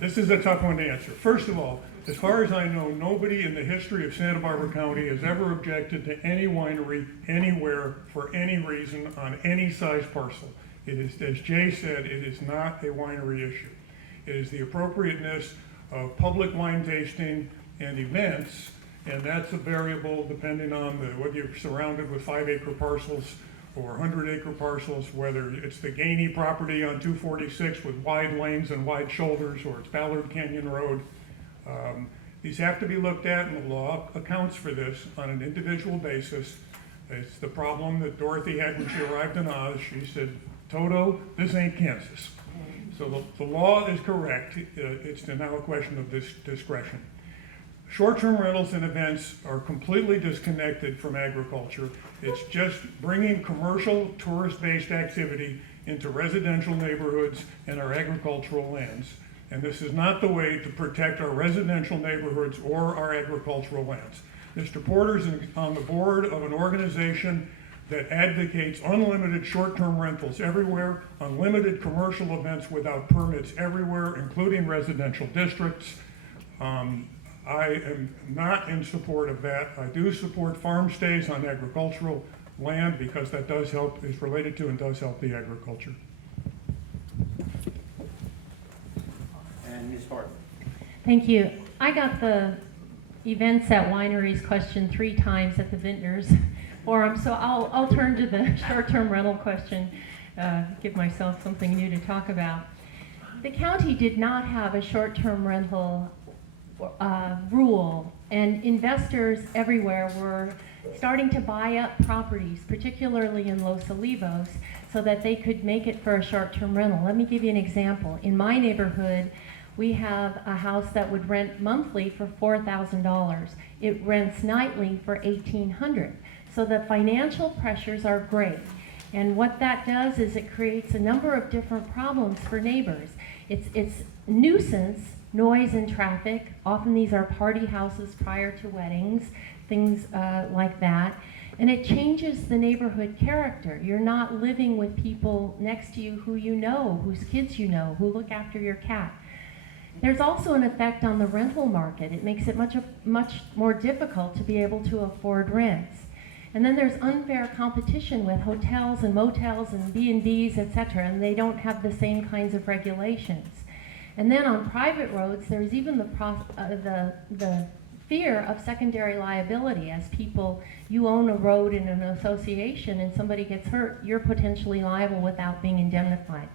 this is a tough one to answer. First of all, as far as I know, nobody in the history of Santa Barbara County has ever objected to any winery anywhere for any reason on any size parcel. It is, as Jay said, it is not a winery issue. It is the appropriateness of public wine tasting and events, and that's a variable depending on whether you're surrounded with 5-acre parcels or 100-acre parcels, whether it's the Gainey property on 246 with wide lanes and wide shoulders, or it's Ballard Canyon Road. These have to be looked at, and the law accounts for this on an individual basis. It's the problem that Dorothy had when she arrived in Oz. She said, "Toto, this ain't Kansas." So the law is correct. It's now a question of discretion. Short-term rentals and events are completely disconnected from agriculture. It's just bringing commercial, tourist-based activity into residential neighborhoods and our agricultural lands. And this is not the way to protect our residential neighborhoods or our agricultural lands. Mr. Porter's on the board of an organization that advocates unlimited short-term rentals everywhere, unlimited commercial events without permits everywhere, including residential districts. I am not in support of that. I do support farm stays on agricultural land because that does help, is related to and does help the agriculture. And Ms. Hartman. Thank you. I got the events at wineries question 3 times at the Vintners Forum, so I'll turn to the short-term rental question, give myself something new to talk about. The county did not have a short-term rental rule, and investors everywhere were starting to buy up properties, particularly in Los Olivos, so that they could make it for a short-term rental. Let me give you an example. In my neighborhood, we have a house that would rent monthly for $4,000. It rents nightly for $1,800. So the financial pressures are great. And what that does is it creates a number of different problems for neighbors. It's nuisance noise and traffic. Often these are party houses prior to weddings, things like that. And it changes the neighborhood character. You're not living with people next to you who you know, whose kids you know, who look after your cat. There's also an effect on the rental market. It makes it much more difficult to be able to afford rents. And then there's unfair competition with hotels and motels and B&Bs, etc., and they don't have the same kinds of regulations. And then on private roads, there's even the fear of secondary liability. As people, you own a road in an association and somebody gets hurt, you're potentially liable without being indemnified.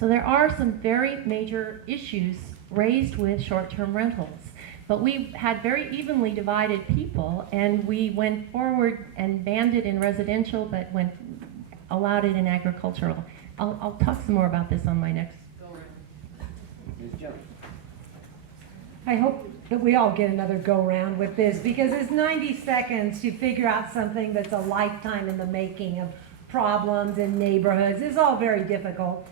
So there are some very major issues raised with short-term rentals. But we had very evenly divided people, and we went forward and banned it in residential, but allowed it in agricultural. I'll talk some more about this on my next. Ms. Jones. I hope that we all get another go-round with this, because it's 90 seconds to figure out something that's a lifetime in the making of problems in neighborhoods. It's all very difficult.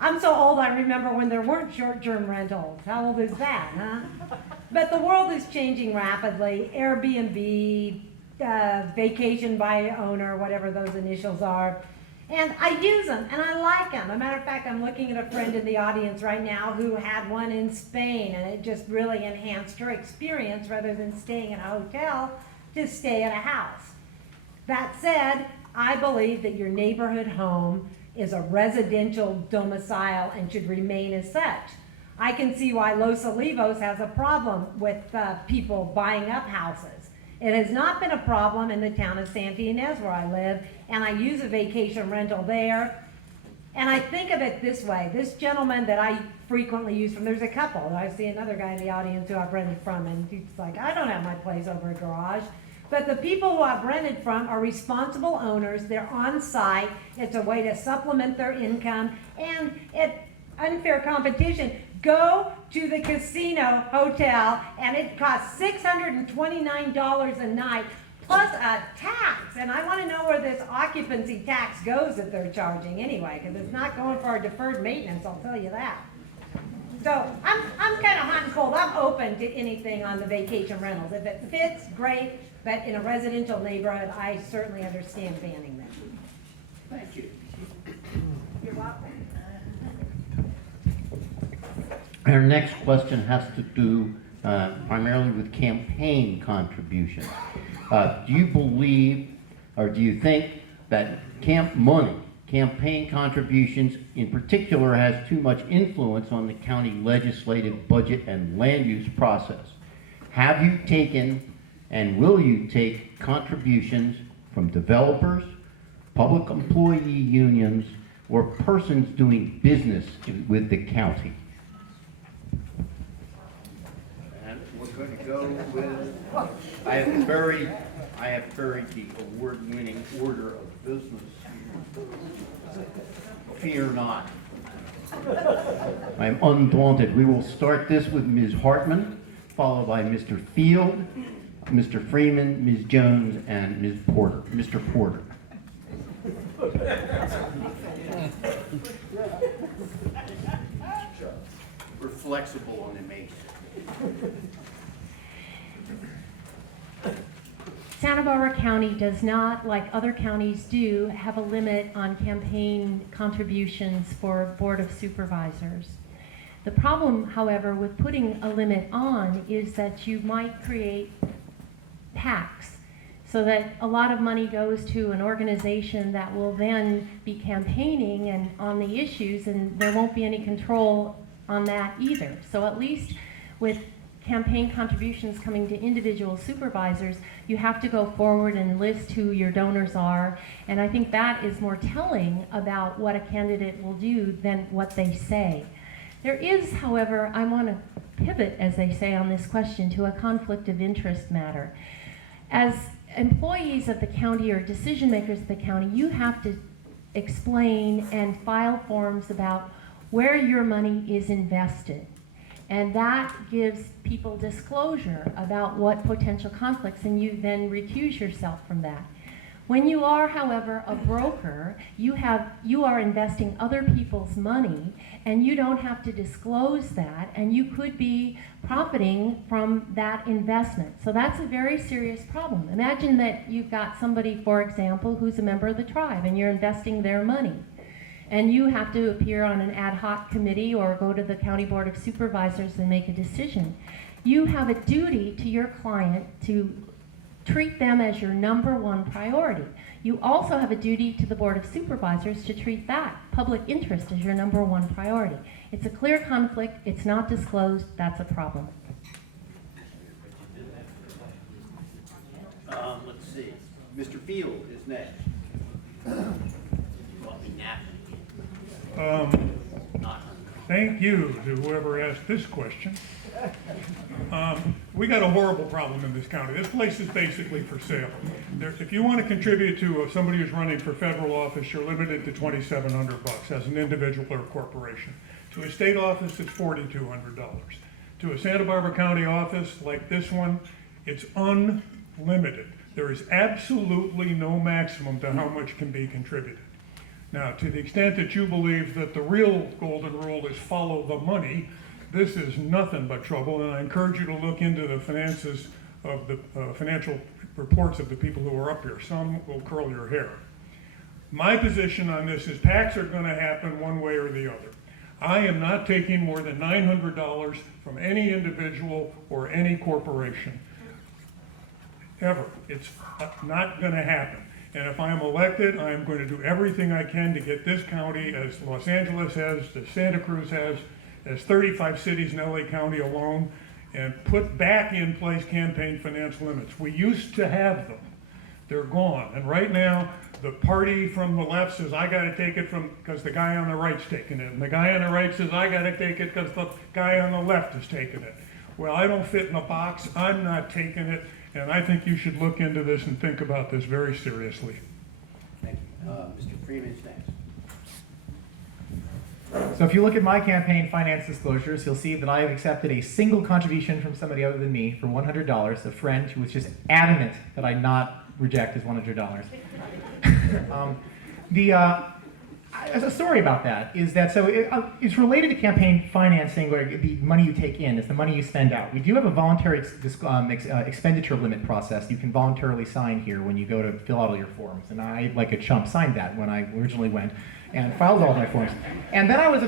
I'm so old I remember when there weren't short-term rentals. How old is that, huh? But the world is changing rapidly. Airbnb, vacation by owner, whatever those initials are. And I use them, and I like them. As a matter of fact, I'm looking at a friend in the audience right now who had one in Spain, and it just really enhanced her experience rather than staying in a hotel to stay at a house. That said, I believe that your neighborhood home is a residential domicile and should remain as such. I can see why Los Olivos has a problem with people buying up houses. It has not been a problem in the town of Santa Ynez where I live, and I use a vacation rental there. And I think of it this way. This gentleman that I frequently use from, there's a couple. I see another guy in the audience who I've rented from, and he's like, I don't have my place over a garage. But the people who I've rented from are responsible owners. They're on site. It's a way to supplement their income. And unfair competition. Go to the casino hotel, and it costs $629 a night plus a tax. And I want to know where this occupancy tax goes that they're charging anyway, because it's not going for our deferred maintenance, I'll tell you that. So I'm kind of hot and cold. I'm open to anything on the vacation rentals. If it fits, great. But in a residential neighborhood, I certainly understand banning them. Thank you. You're welcome. Our next question has to do primarily with campaign contributions. Do you believe, or do you think that campaign contributions in particular, has too much influence on the county legislative budget and land use process? Have you taken and will you take contributions from developers, public employee unions, or persons doing business with the county? And we're going to go with, I have buried the award-winning order of business here. Fear not. I am undaunted. We will start this with Ms. Hartman, followed by Mr. Field, Mr. Freeman, Ms. Jones, and Ms. Porter. Mr. Porter. we're flexible on the mace. Santa Barbara County does not, like other counties do, have a limit on campaign contributions for Board of Supervisors. The problem, however, with putting a limit on is that you might create PACs, so that a lot of money goes to an organization that will then be campaigning and on the issues, and there won't be any control on that either. So at least with campaign contributions coming to individual supervisors, you have to go forward and list who your donors are, and I think that is more telling about what a candidate will do than what they say. There is, however, I want to pivot, as they say on this question, to a conflict of interest matter. As employees of the county or decision makers of the county, you have to explain and file forms about where your money is invested. And that gives people disclosure about what potential conflicts, and you then recuse yourself from that. When you are, however, a broker, you are investing other people's money, and you don't have to disclose that, and you could be profiting from that investment. So that's a very serious problem. Imagine that you've got somebody, for example, who's a member of the tribe, and you're investing their money, and you have to appear on an ad hoc committee or go to the County Board of Supervisors and make a decision. You have a duty to your client to treat them as your #1 priority. You also have a duty to the Board of Supervisors to treat that public interest as your #1 priority. It's a clear conflict, it's not disclosed, that's a problem. Let's see, Mr. Field is next. Thank you to whoever asked this question. We got a horrible problem in this county. This place is basically for sale. If you want to contribute to somebody who's running for federal office, you're limited to $2,700 as an individual or corporation. To a state office, it's $4,200. To a Santa Barbara County office like this one, it's unlimited. There is absolutely no maximum to how much can be contributed. Now, to the extent that you believe that the real golden rule is follow the money, this is nothing but trouble, and I encourage you to look into the finances of the financial reports of the people who are up here. Some will curl your hair. My position on this is PACs are going to happen one way or the other. I am not taking more than $900 from any individual or any corporation, ever. It's not going to happen. And if I am elected, I am going to do everything I can to get this county, as Los Angeles has, as Santa Cruz has, as 35 cities in LA County alone, and put back in place campaign finance limits. We used to have them. They're gone. And right now, the party from the left says, I gotta take it because the guy on the right's taking it. And the guy on the right says, I gotta take it because the guy on the left is taking it. Well, I don't fit in a box. I'm not taking it. And I think you should look into this and think about this very seriously. Thank you. Mr. Freeman is next. So if you look at my campaign finance disclosures, you'll see that I have accepted a single contribution from somebody other than me for $100, a friend who was just adamant that I not reject his $100. A story about that is that, it's related to campaign financing, where the money you take in is the money you spend out. We do have a voluntary expenditure limit process you can voluntarily sign here when you go to fill out all your forms. And I, like a chump, signed that when I originally went and filed all of my forms. And then I was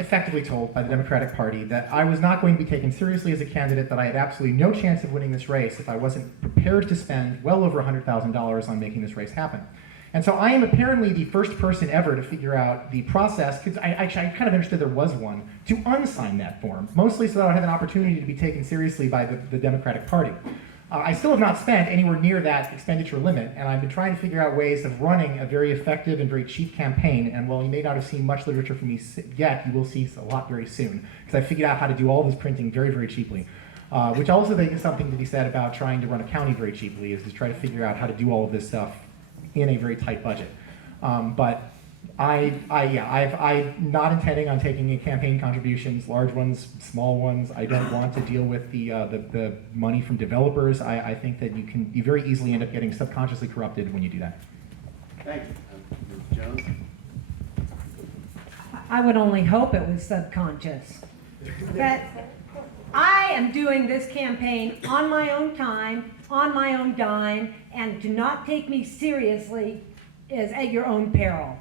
effectively told by the Democratic Party that I was not going to be taken seriously as a candidate, that I had absolutely no chance of winning this race if I wasn't prepared to spend well over $100,000 on making this race happen. And so I am apparently the first person ever to figure out the process, because I kind of understood there was one, to unsign that form, mostly so that I would have an opportunity to be taken seriously by the Democratic Party. I still have not spent anywhere near that expenditure limit, and I've been trying to figure out ways of running a very effective and very cheap campaign, and while you may not have seen much literature from me yet, you will see a lot very soon, because I figured out how to do all this printing very, very cheaply. Which also is something to be said about trying to run a county very cheaply, is to try to figure out how to do all of this stuff in a very tight budget. But I'm not intending on taking in campaign contributions, large ones, small ones. I don't want to deal with the money from developers. I think that you very easily end up getting subconsciously corrupted when you do that. Thank you. Ms. Jones? I would only hope it was subconscious. But I am doing this campaign on my own time, on my own dime, and do not take me seriously is at your own peril.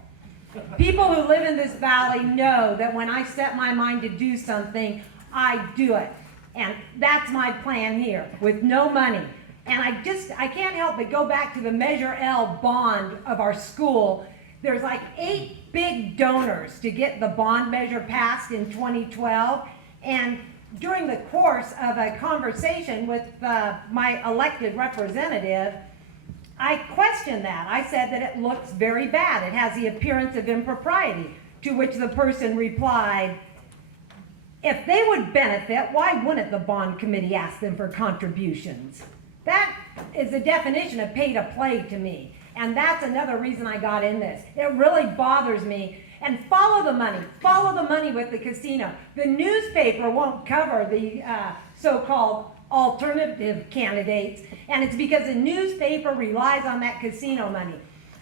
People who live in this valley know that when I set my mind to do something, I do it. And that's my plan here, with no money. And I can't help but go back to the Measure L bond of our school. There's like 8 big donors to get the bond measure passed in 2012. And during the course of a conversation with my elected representative, I questioned that. I said that it looks very bad. It has the appearance of impropriety, to which the person replied, if they would benefit, why wouldn't the bond committee ask them for contributions? That is the definition of pay to play to me. And that's another reason I got in this. It really bothers me. And follow the money with the casino. The newspaper won't cover the so-called alternative candidates, and it's because the newspaper relies on that casino money.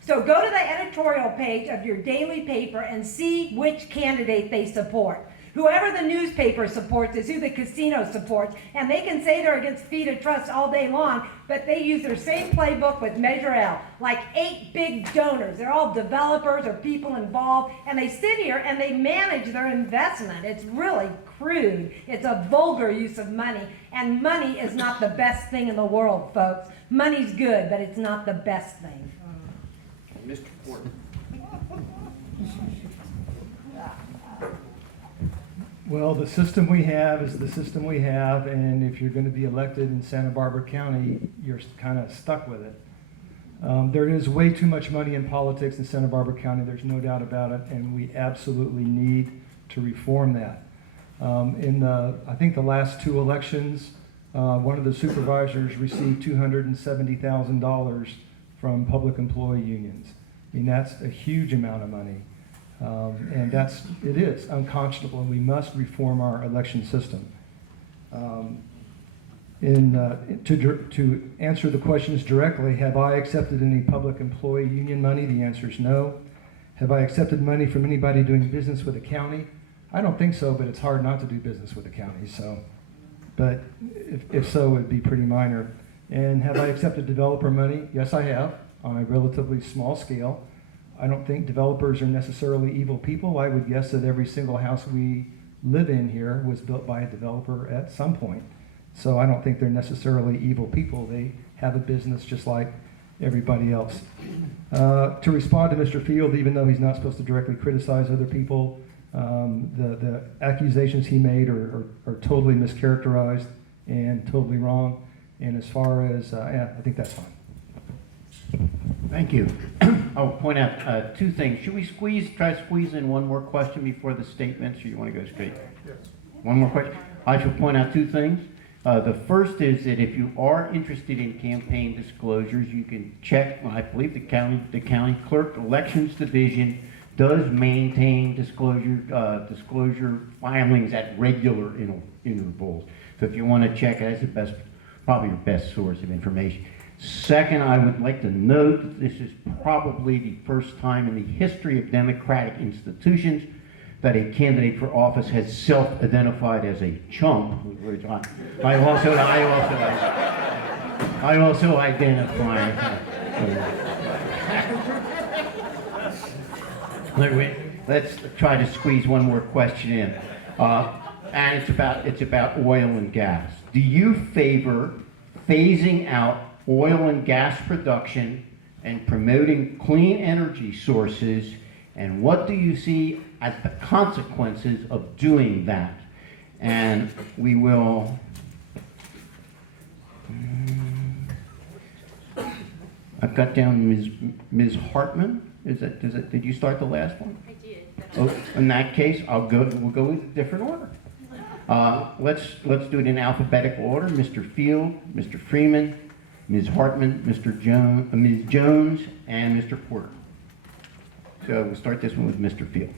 So go to the editorial page of your daily paper and see which candidate they support. Whoever the newspaper supports is who the casino supports, and they can say they're against fee to trust all day long, but they use their same playbook with Measure L, like 8 big donors. They're all developers or people involved, and they sit here and they manage their investment. It's really crude. It's a vulgar use of money, and money is not the best thing in the world, folks. Money's good, but it's not the best thing. Mr. Porter. Well, the system we have is the system we have, and if you're going to be elected in Santa Barbara County, you're kind of stuck with it. There is way too much money in politics in Santa Barbara County, there's no doubt about it, and we absolutely need to reform that. I think the last 2 elections, one of the supervisors received $270,000 from public employee unions. I mean, that's a huge amount of money. And it is unconscionable, and we must reform our election system. To answer the questions directly, have I accepted any public employee union money? The answer is no. Have I accepted money from anybody doing business with the county? I don't think so, but it's hard not to do business with the county. But if so, it'd be pretty minor. And have I accepted developer money? Yes, I have, on a relatively small scale. I don't think developers are necessarily evil people. I would guess that every single house we live in here was built by a developer at some point. So I don't think they're necessarily evil people. They have a business just like everybody else. To respond to Mr. Field, even though he's not supposed to directly criticize other people, the accusations he made are totally mischaracterized and totally wrong. And as far as, I think that's fine. Thank you. I'll point out 2 things. Should we try to squeeze in one more question before the statements, or you want to go straight? Yes. One more question? I shall point out 2 things. The first is that if you are interested in campaign disclosures, you can check, I believe the county clerk elections division does maintain disclosure filings at regular intervals. So if you want to check it, that's probably your best source of information. Second, I would like to note that this is probably the first time in the history of democratic institutions that a candidate for office has self-identified as a chump. I also identify. Let's try to squeeze one more question in, and it's about oil and gas. Do you favor phasing out oil and gas production and promoting clean energy sources, and what do you see as the consequences of doing that? And we will, I've got down Ms. Hartman. Did you start the last one? I did. Oh, in that case, we'll go with a different order. Let's do it in alphabetical order. Mr. Field, Mr. Freeman, Ms. Hartman, Ms. Jones, and Mr. Porter. So we'll start this one with Mr. Field.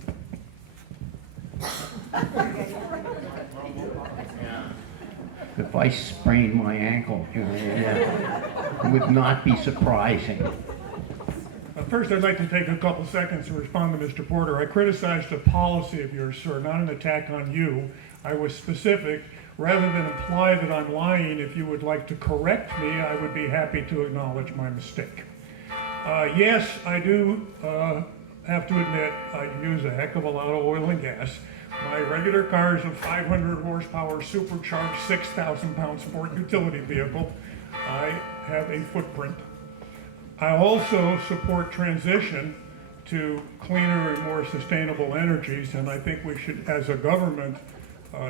If I sprained my ankle, it would not be surprising. First, I'd like to take a couple seconds to respond to Mr. Porter. I criticized a policy of yours, sir, not an attack on you. I was specific. Rather than imply that I'm lying, if you would like to correct me, I would be happy to acknowledge my mistake. Yes, I do have to admit I use a heck of a lot of oil and gas. My regular car is a 500 horsepower supercharged 6,000 pound sport utility vehicle. I have a footprint. I also support transition to cleaner and more sustainable energies, and I think we should, as a government,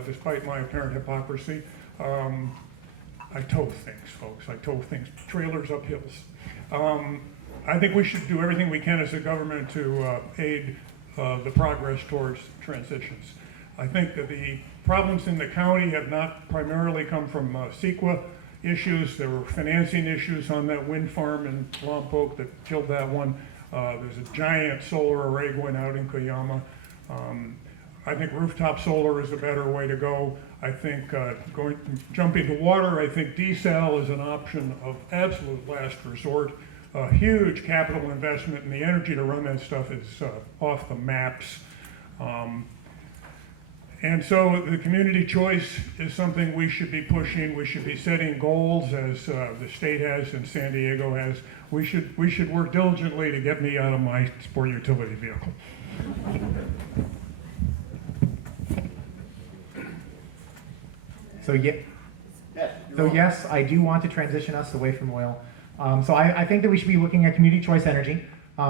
despite my apparent hypocrisy, I tow things, folks. I tow things, trailers up hills. I think we should do everything we can as a government to aid the progress towards transitions. I think that the problems in the county have not primarily come from CEQA issues. There were financing issues on that wind farm in Lompoc that killed that one. There's a giant solar array going out in Koyama. I think rooftop solar is a better way to go. I think jumping to water, I think desal is an option of absolute last resort. A huge capital investment, and the energy to run that stuff is off the maps. And so the community choice is something we should be pushing. We should be setting goals, as the state has and San Diego has. We should work diligently to get me out of my sport utility vehicle. So yes, I do want to transition us away from oil. So I think that we should be looking at community choice energy.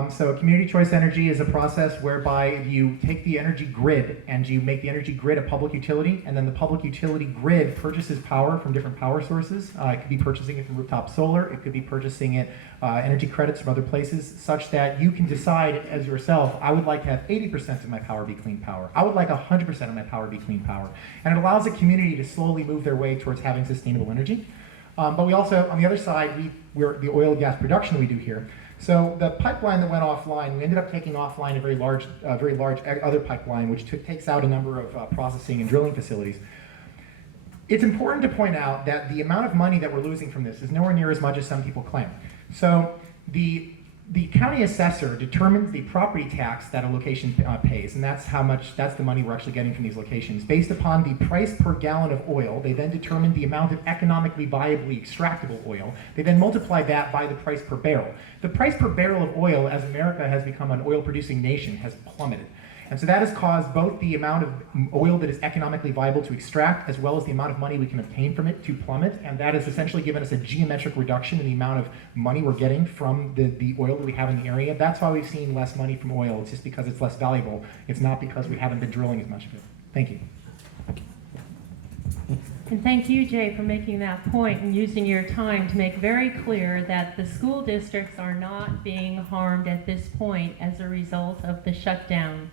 So community choice energy is a process whereby you take the energy grid and you make the energy grid a public utility, and then the public utility grid purchases power from different power sources. It could be purchasing it from rooftop solar, it could be purchasing it energy credits from other places, such that you can decide as yourself, I would like to have 80% of my power be clean power. I would like 100% of my power be clean power. And it allows the community to slowly move their way towards having sustainable energy. But we also, on the other side, we're the oil and gas production we do here. So the pipeline that went offline, we ended up taking offline a very large other pipeline, which takes out a number of processing and drilling facilities. It's important to point out that the amount of money that we're losing from this is nowhere near as much as some people claim. So the county assessor determines the property tax that a location pays, and that's the money we're actually getting from these locations. Based upon the price per gallon of oil, they then determine the amount of economically viably extractable oil. They then multiply that by the price per barrel. The price per barrel of oil, as America has become an oil-producing nation, has plummeted. And so that has caused both the amount of oil that is economically viable to extract, as well as the amount of money we can obtain from it, to plummet. And that has essentially given us a geometric reduction in the amount of money we're getting from the oil that we have in the area. That's why we've seen less money from oil. It's just because it's less valuable. It's not because we haven't been drilling as much of it. Thank you. And thank you, Jay, for making that point and using your time to make very clear that the school districts are not being harmed at this point as a result of the shutdown.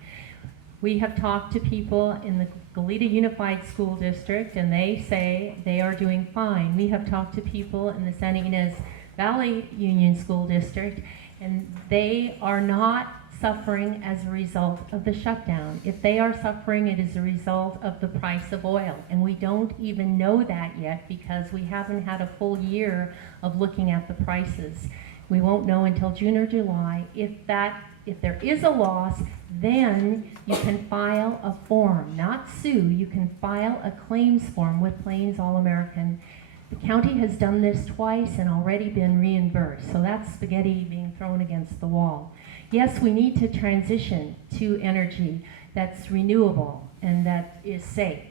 We have talked to people in the Goleta Unified School District, and they say they are doing fine. We have talked to people in the Santa Ynez Valley Union School District, and they are not suffering as a result of the shutdown. If they are suffering, it is a result of the price of oil. And we don't even know that yet because we haven't had a full year of looking at the prices. We won't know until June or July. If there is a loss, then you can file a form, not sue. You can file a claims form with Plains All-American. The county has done this twice and already been reimbursed, so that's spaghetti being thrown against the wall. Yes, we need to transition to energy that's renewable and that is safe.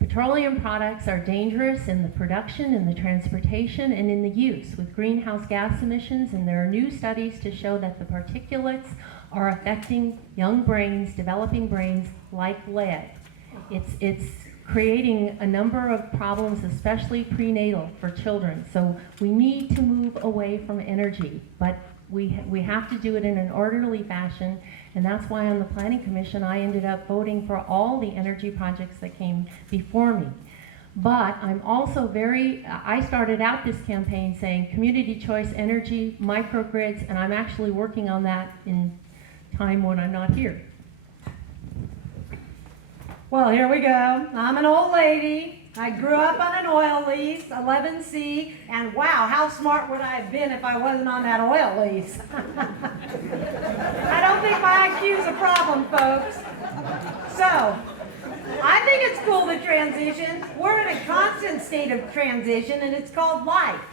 Petroleum products are dangerous in the production, in the transportation, and in the use with greenhouse gas emissions, and there are new studies to show that the particulates are affecting young brains, developing brains, like lead. It's creating a number of problems, especially prenatal for children. So we need to move away from energy, but we have to do it in an orderly fashion, and that's why on the Planning Commission I ended up voting for all the energy projects that came before me. But I'm also I started out this campaign saying community choice energy, microgrids, and I'm actually working on that in time when I'm not here. Well, here we go. I'm an old lady. I grew up on an oil lease, 11C, and wow, how smart would I have been if I wasn't on that oil lease? I don't think my IQ is a problem, folks. So, I think it's cool to transition. We're in a constant state of transition, and it's called life.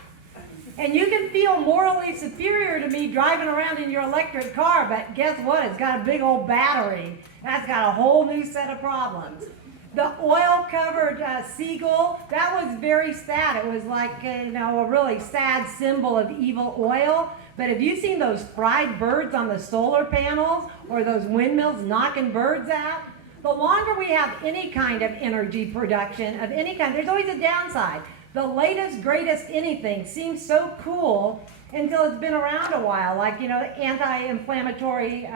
And you can feel morally superior to me driving around in your electric car, but guess what? It's got a big old battery. That's got a whole new set of problems. The oil-covered seagull, that was very sad. It was like, a really sad symbol of evil oil. But have you seen those fried birds on the solar panels or those windmills knocking birds out? The longer we have any kind of energy production of any kind, there's always a downside. The latest, greatest anything seems so cool until it's been around a while, like, anti-inflammatory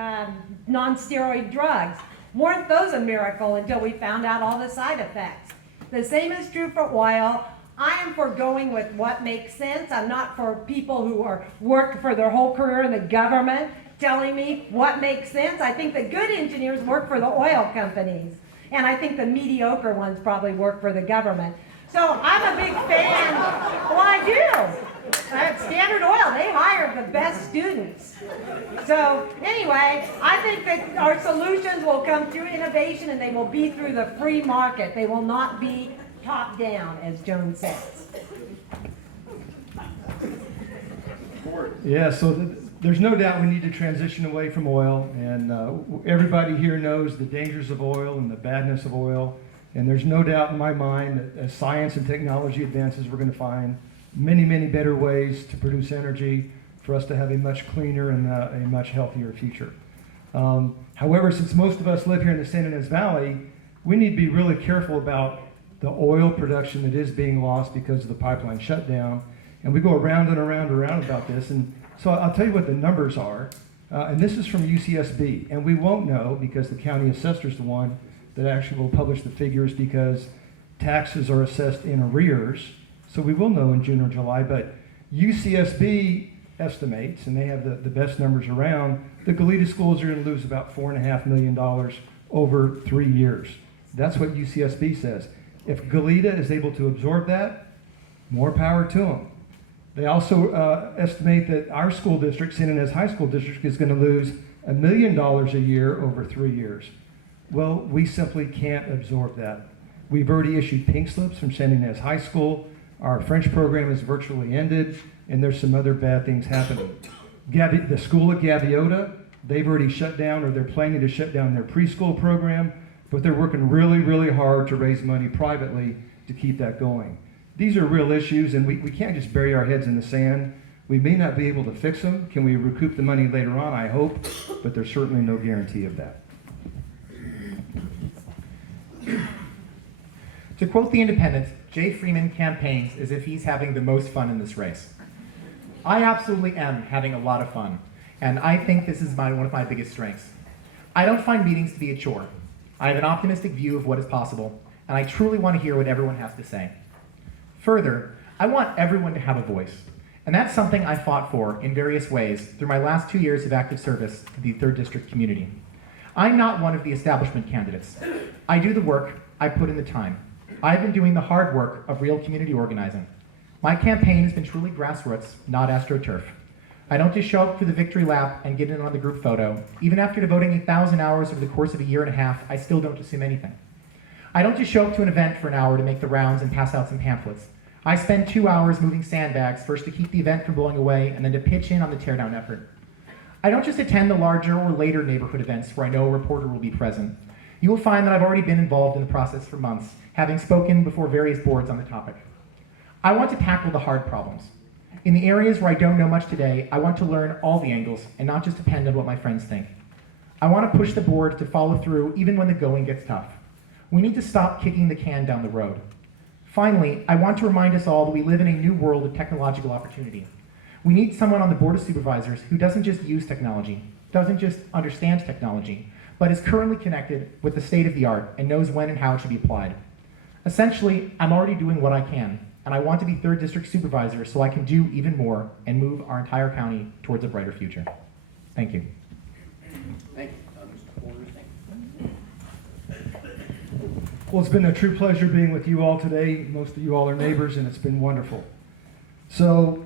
non-steroid drugs. Weren't those a miracle until we found out all the side effects? The same is true for oil. I am for going with what makes sense. I'm not for people who work for their whole career in the government telling me what makes sense. I think the good engineers work for the oil companies. And I think the mediocre ones probably work for the government. So I'm a big fan. Well, I do. At Standard Oil, they hire the best students. So anyway, I think that our solutions will come through innovation and they will be through the free market. They will not be top down, as Joan says. Yeah, so there's no doubt we need to transition away from oil, and everybody here knows the dangers of oil and the badness of oil. And there's no doubt in my mind that as science and technology advances, we're going to find many, many better ways to produce energy for us to have a much cleaner and a much healthier future. However, since most of us live here in the San Ynez Valley, we need to be really careful about the oil production that is being lost because of the pipeline shutdown. And we go around and around and around about this. And so I'll tell you what the numbers are. And this is from UCSB. And we won't know because the county assessor is the one that actually will publish the figures because taxes are assessed in arrears. So we will know in June or July. But UCSB estimates, and they have the best numbers around, the Goleta schools are going to lose about $4.5 million over 3 years. That's what UCSB says. If Goleta is able to absorb that, more power to them. They also estimate that our school district, San Ynez High School District, is going to lose $1 million a year over 3 years. Well, we simply can't absorb that. We've already issued pink slips from San Ynez High School. Our French program is virtually ended, and there's some other bad things happening. The school at Gaviota, they've already shut down, or they're planning to shut down their preschool program, but they're working really, really hard to raise money privately to keep that going. These are real issues, and we can't just bury our heads in the sand. We may not be able to fix them. Can we recoup the money later on? I hope, but there's certainly no guarantee of that. To quote The Independent, Jay Freeman campaigns as if he's having the most fun in this race. I absolutely am having a lot of fun, and I think this is one of my biggest strengths. I don't find meetings to be a chore. I have an optimistic view of what is possible, and I truly want to hear what everyone has to say. Further, I want everyone to have a voice, and that's something I fought for in various ways through my last 2 years of active service to the 3rd District community. I'm not one of the establishment candidates. I do the work, I put in the time. I've been doing the hard work of real community organizing. My campaign has been truly grassroots, not AstroTurf. I don't just show up for the victory lap and get in on the group photo. Even after devoting 1,000 hours over the course of a year and a half, I still don't assume anything. I don't just show up to an event for an hour to make the rounds and pass out some pamphlets. I spend 2 hours moving sandbags, first to keep the event from blowing away, and then to pitch in on the teardown effort. I don't just attend the larger or later neighborhood events where I know a reporter will be present. You will find that I've already been involved in the process for months, having spoken before various boards on the topic. I want to tackle the hard problems. In the areas where I don't know much today, I want to learn all the angles and not just depend on what my friends think. I want to push the board to follow through even when the going gets tough. We need to stop kicking the can down the road. Finally, I want to remind us all that we live in a new world of technological opportunity. We need someone on the Board of Supervisors who doesn't just use technology, doesn't just understand technology, but is currently connected with the state of the art and knows when and how it should be applied. Essentially, I'm already doing what I can, and I want to be 3rd District Supervisor so I can do even more and move our entire county towards a brighter future. Thank you. Thank you. Mr. Porter, thank you. Well, it's been a true pleasure being with you all today. Most of you all are neighbors, and it's been wonderful. So,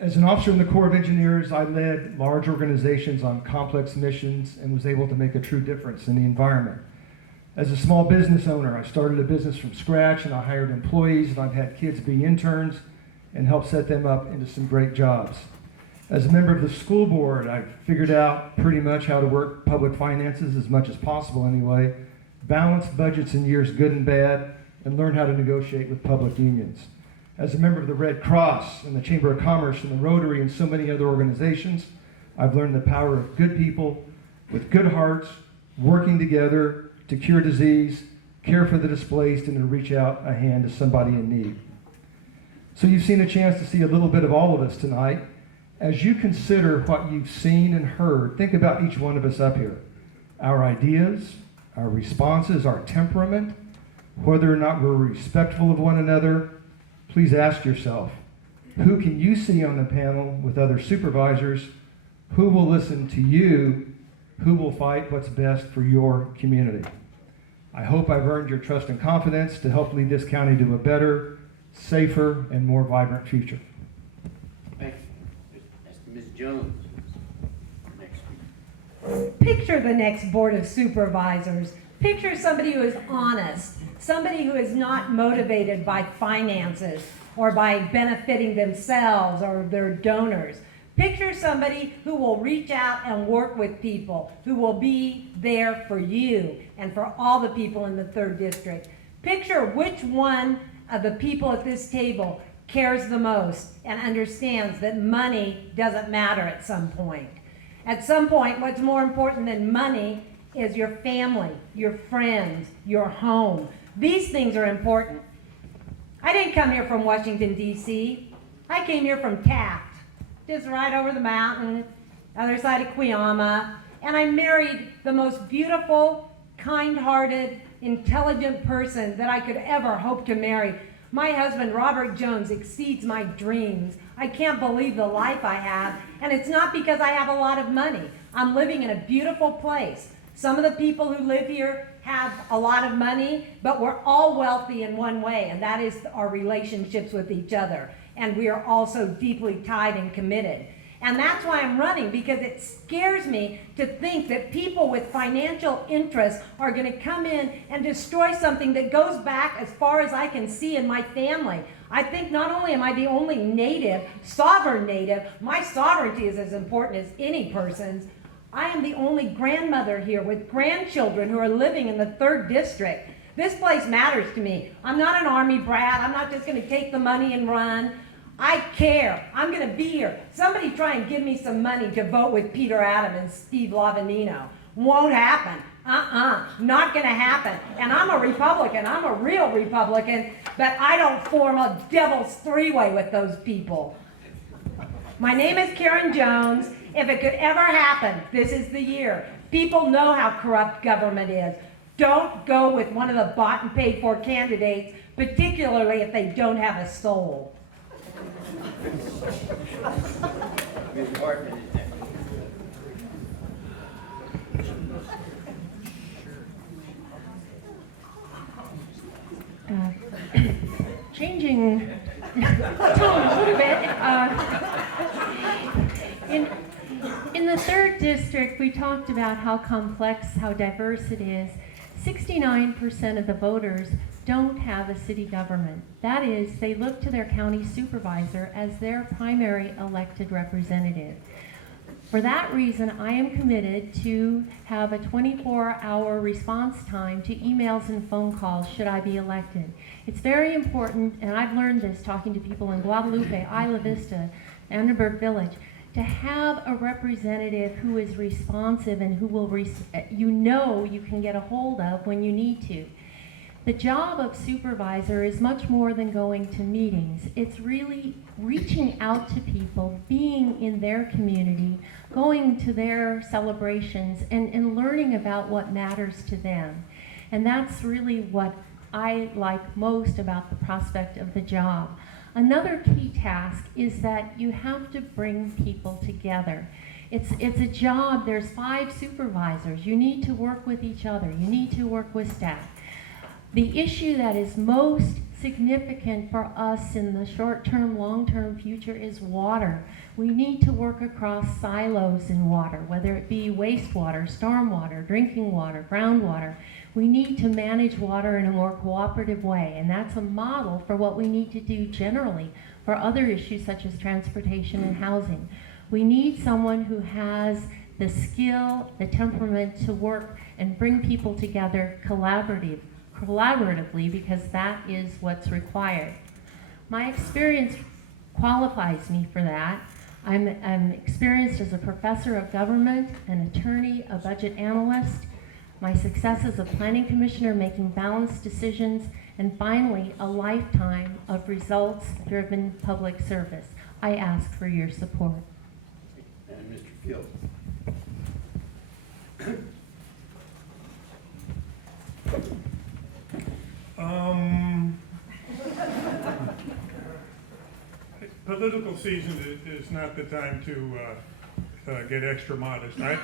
as an officer in the Corps of Engineers, I led large organizations on complex missions and was able to make a true difference in the environment. As a small business owner, I started a business from scratch, and I hired employees, and I've had kids be interns and helped set them up into some great jobs. As a member of the school board, I've figured out pretty much how to work public finances as much as possible anyway, balance budgets in years good and bad, and learn how to negotiate with public unions. As a member of the Red Cross and the Chamber of Commerce and the Rotary and so many other organizations, I've learned the power of good people with good hearts working together to cure disease, care for the displaced, and to reach out a hand to somebody in need. So you've seen a chance to see a little bit of all of us tonight. As you consider what you've seen and heard, think about each one of us up here. Our ideas, our responses, our temperament, whether or not we're respectful of one another. Please ask yourself, who can you see on the panel with other supervisors? Who will listen to you? Who will fight what's best for your community? I hope I've earned your trust and confidence to help lead this county to a better, safer, and more vibrant future. Thank you. That's Ms. Jones. Next speaker. Picture the next Board of Supervisors. Picture somebody who is honest, somebody who is not motivated by finances or by benefiting themselves or their donors. Picture somebody who will reach out and work with people, who will be there for you and for all the people in the 3rd District. Picture which one of the people at this table cares the most and understands that money doesn't matter at some point. At some point, what's more important than money is your family, your friends, your home. These things are important. I didn't come here from Washington, D.C. I came here from Taft, just right over the mountain, other side of Cuyama, and I married the most beautiful, kind-hearted, intelligent person that I could ever hope to marry. My husband, Robert Jones, exceeds my dreams. I can't believe the life I have, and it's not because I have a lot of money. I'm living in a beautiful place. Some of the people who live here have a lot of money, but we're all wealthy in one way, and that is our relationships with each other. And we are also deeply tied and committed. And that's why I'm running, because it scares me to think that people with financial interests are going to come in and destroy something that goes back as far as I can see in my family. I think not only am I the only native, sovereign native, my sovereignty is as important as any person's. I am the only grandmother here with grandchildren who are living in the 3rd District. This place matters to me. I'm not an Army brat. I'm not just going to take the money and run. I care. I'm going to be here. Somebody try and give me some money to vote with Peter Adam and Steve Lavanino. Won't happen. Not going to happen. And I'm a Republican. I'm a real Republican, but I don't form a devil's three-way with those people. My name is Karen Jones. If it could ever happen, this is the year. People know how corrupt government is. Don't go with one of the bought and paid for candidates, particularly if they don't have a soul. Ms. Hartman is next. Changing tone a little bit. In the 3rd District, we talked about how complex, how diverse it is. 69% of the voters don't have a city government. That is, they look to their county supervisor as their primary elected representative. For that reason, I am committed to have a 24-hour response time to emails and phone calls should I be elected. It's very important, and I've learned this talking to people in Guadalupe, Isla Vista, Vandenberg Village, to have a representative who is responsive and who will, you can get a hold of when you need to. The job of supervisor is much more than going to meetings. It's really reaching out to people, being in their community, going to their celebrations, and learning about what matters to them. And that's really what I like most about the prospect of the job. Another key task is that you have to bring people together. It's a job, there's 5 supervisors. You need to work with each other. You need to work with staff. The issue that is most significant for us in the short-term, long-term future is water. We need to work across silos in water, whether it be wastewater, stormwater, drinking water, groundwater. We need to manage water in a more cooperative way, and that's a model for what we need to do generally for other issues such as transportation and housing. We need someone who has the skill, the temperament to work and bring people together collaboratively, because that is what's required. My experience qualifies me for that. I'm experienced as a professor of government, an attorney, a budget analyst. My success as a planning commissioner, making balanced decisions, and finally, a lifetime of results-driven public service. I ask for your support. And Mr. Field. Political season is not the time to get extra modest. I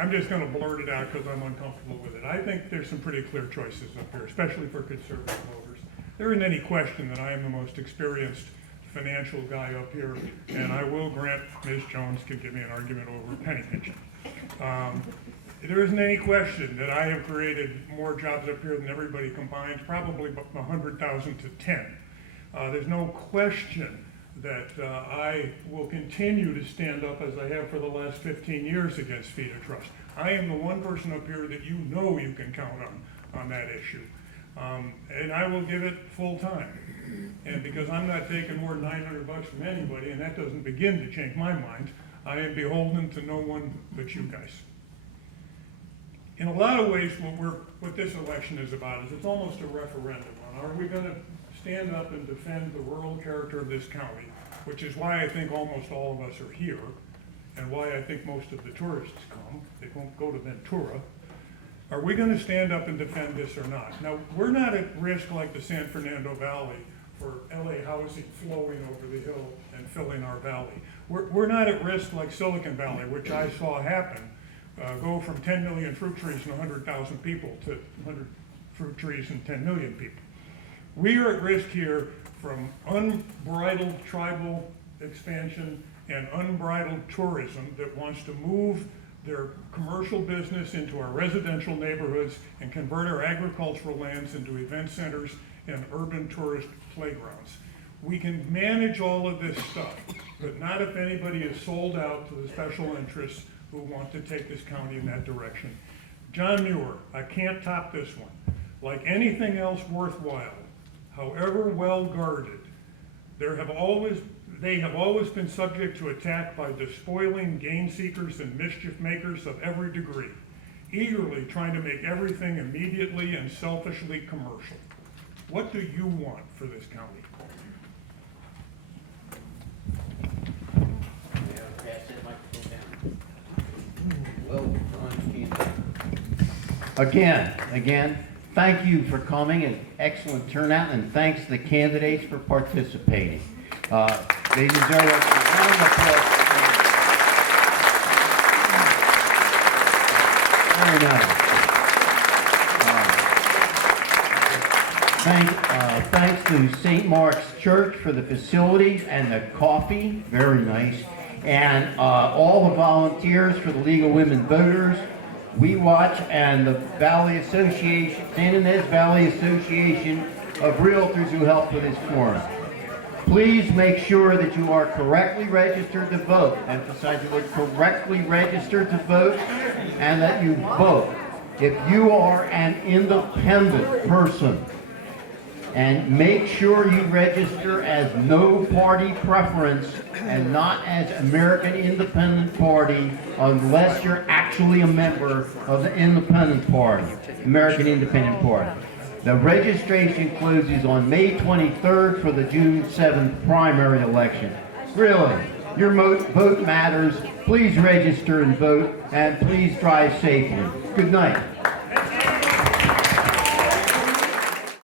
I'm just gonna blurt it out because I'm uncomfortable with it. I think there's some pretty clear choices up here, especially for conservative voters. There isn't any question that I am the most experienced financial guy up here, and I will grant Ms. Jones can give me an argument over penny pinching. There isn't any question that I have created more jobs up here than everybody combined, probably 100,000 to 10. There's no question that I will continue to stand up as I have for the last 15 years against feeder trust. I am the one person up here that you know you can count on that issue. And I will give it full time. And because I'm not taking more than $900 from anybody, and that doesn't begin to change my mind, I am beholden to no one but you guys. In a lot of ways, what this election is about is it's almost a referendum on, are we going to stand up and defend the rural character of this county, which is why I think almost all of us are here, and why I think most of the tourists come. They won't go to Ventura. Are we going to stand up and defend this or not? Now, we're not at risk like the San Fernando Valley for LA housing flowing over the hill and filling our valley. We're not at risk like Silicon Valley, which I saw happen, go from 10 million fruit trees and 100,000 people to 100 fruit trees and 10 million people. We are at risk here from unbridled tribal expansion and unbridled tourism that wants to move their commercial business into our residential neighborhoods and convert our agricultural lands into event centers and urban tourist playgrounds. We can manage all of this stuff, but not if anybody is sold out to the special interests who want to take this county in that direction. John Muir, I can't top this one. Like anything else worthwhile, however well guarded, they have always been subject to attack by despoiling gain seekers and mischief makers of every degree, eagerly trying to make everything immediately and selfishly commercial. What do you want for this county? Pass that microphone down. Well done, Again, thank you for coming, and excellent turnout, and thanks to the candidates for participating. They deserve a round of applause. Very nice. Thanks to St. Mark's Church for the facilities and the coffee, very nice. And all the volunteers for the League of Women Voters, We Watch, and the Valley Association, San Ynez Valley Association of Realtors who helped with this forum. Please make sure that you are correctly registered to vote. Emphasize the word correctly registered to vote, and that you vote. If you are an independent person, and make sure you register as no party preference and not as American Independent Party unless you're actually a member of the Independent Party, American Independent Party. The registration closes on May 23rd for the June 7th primary election. Really, your vote matters. Please register and vote, and please drive safely. Good night.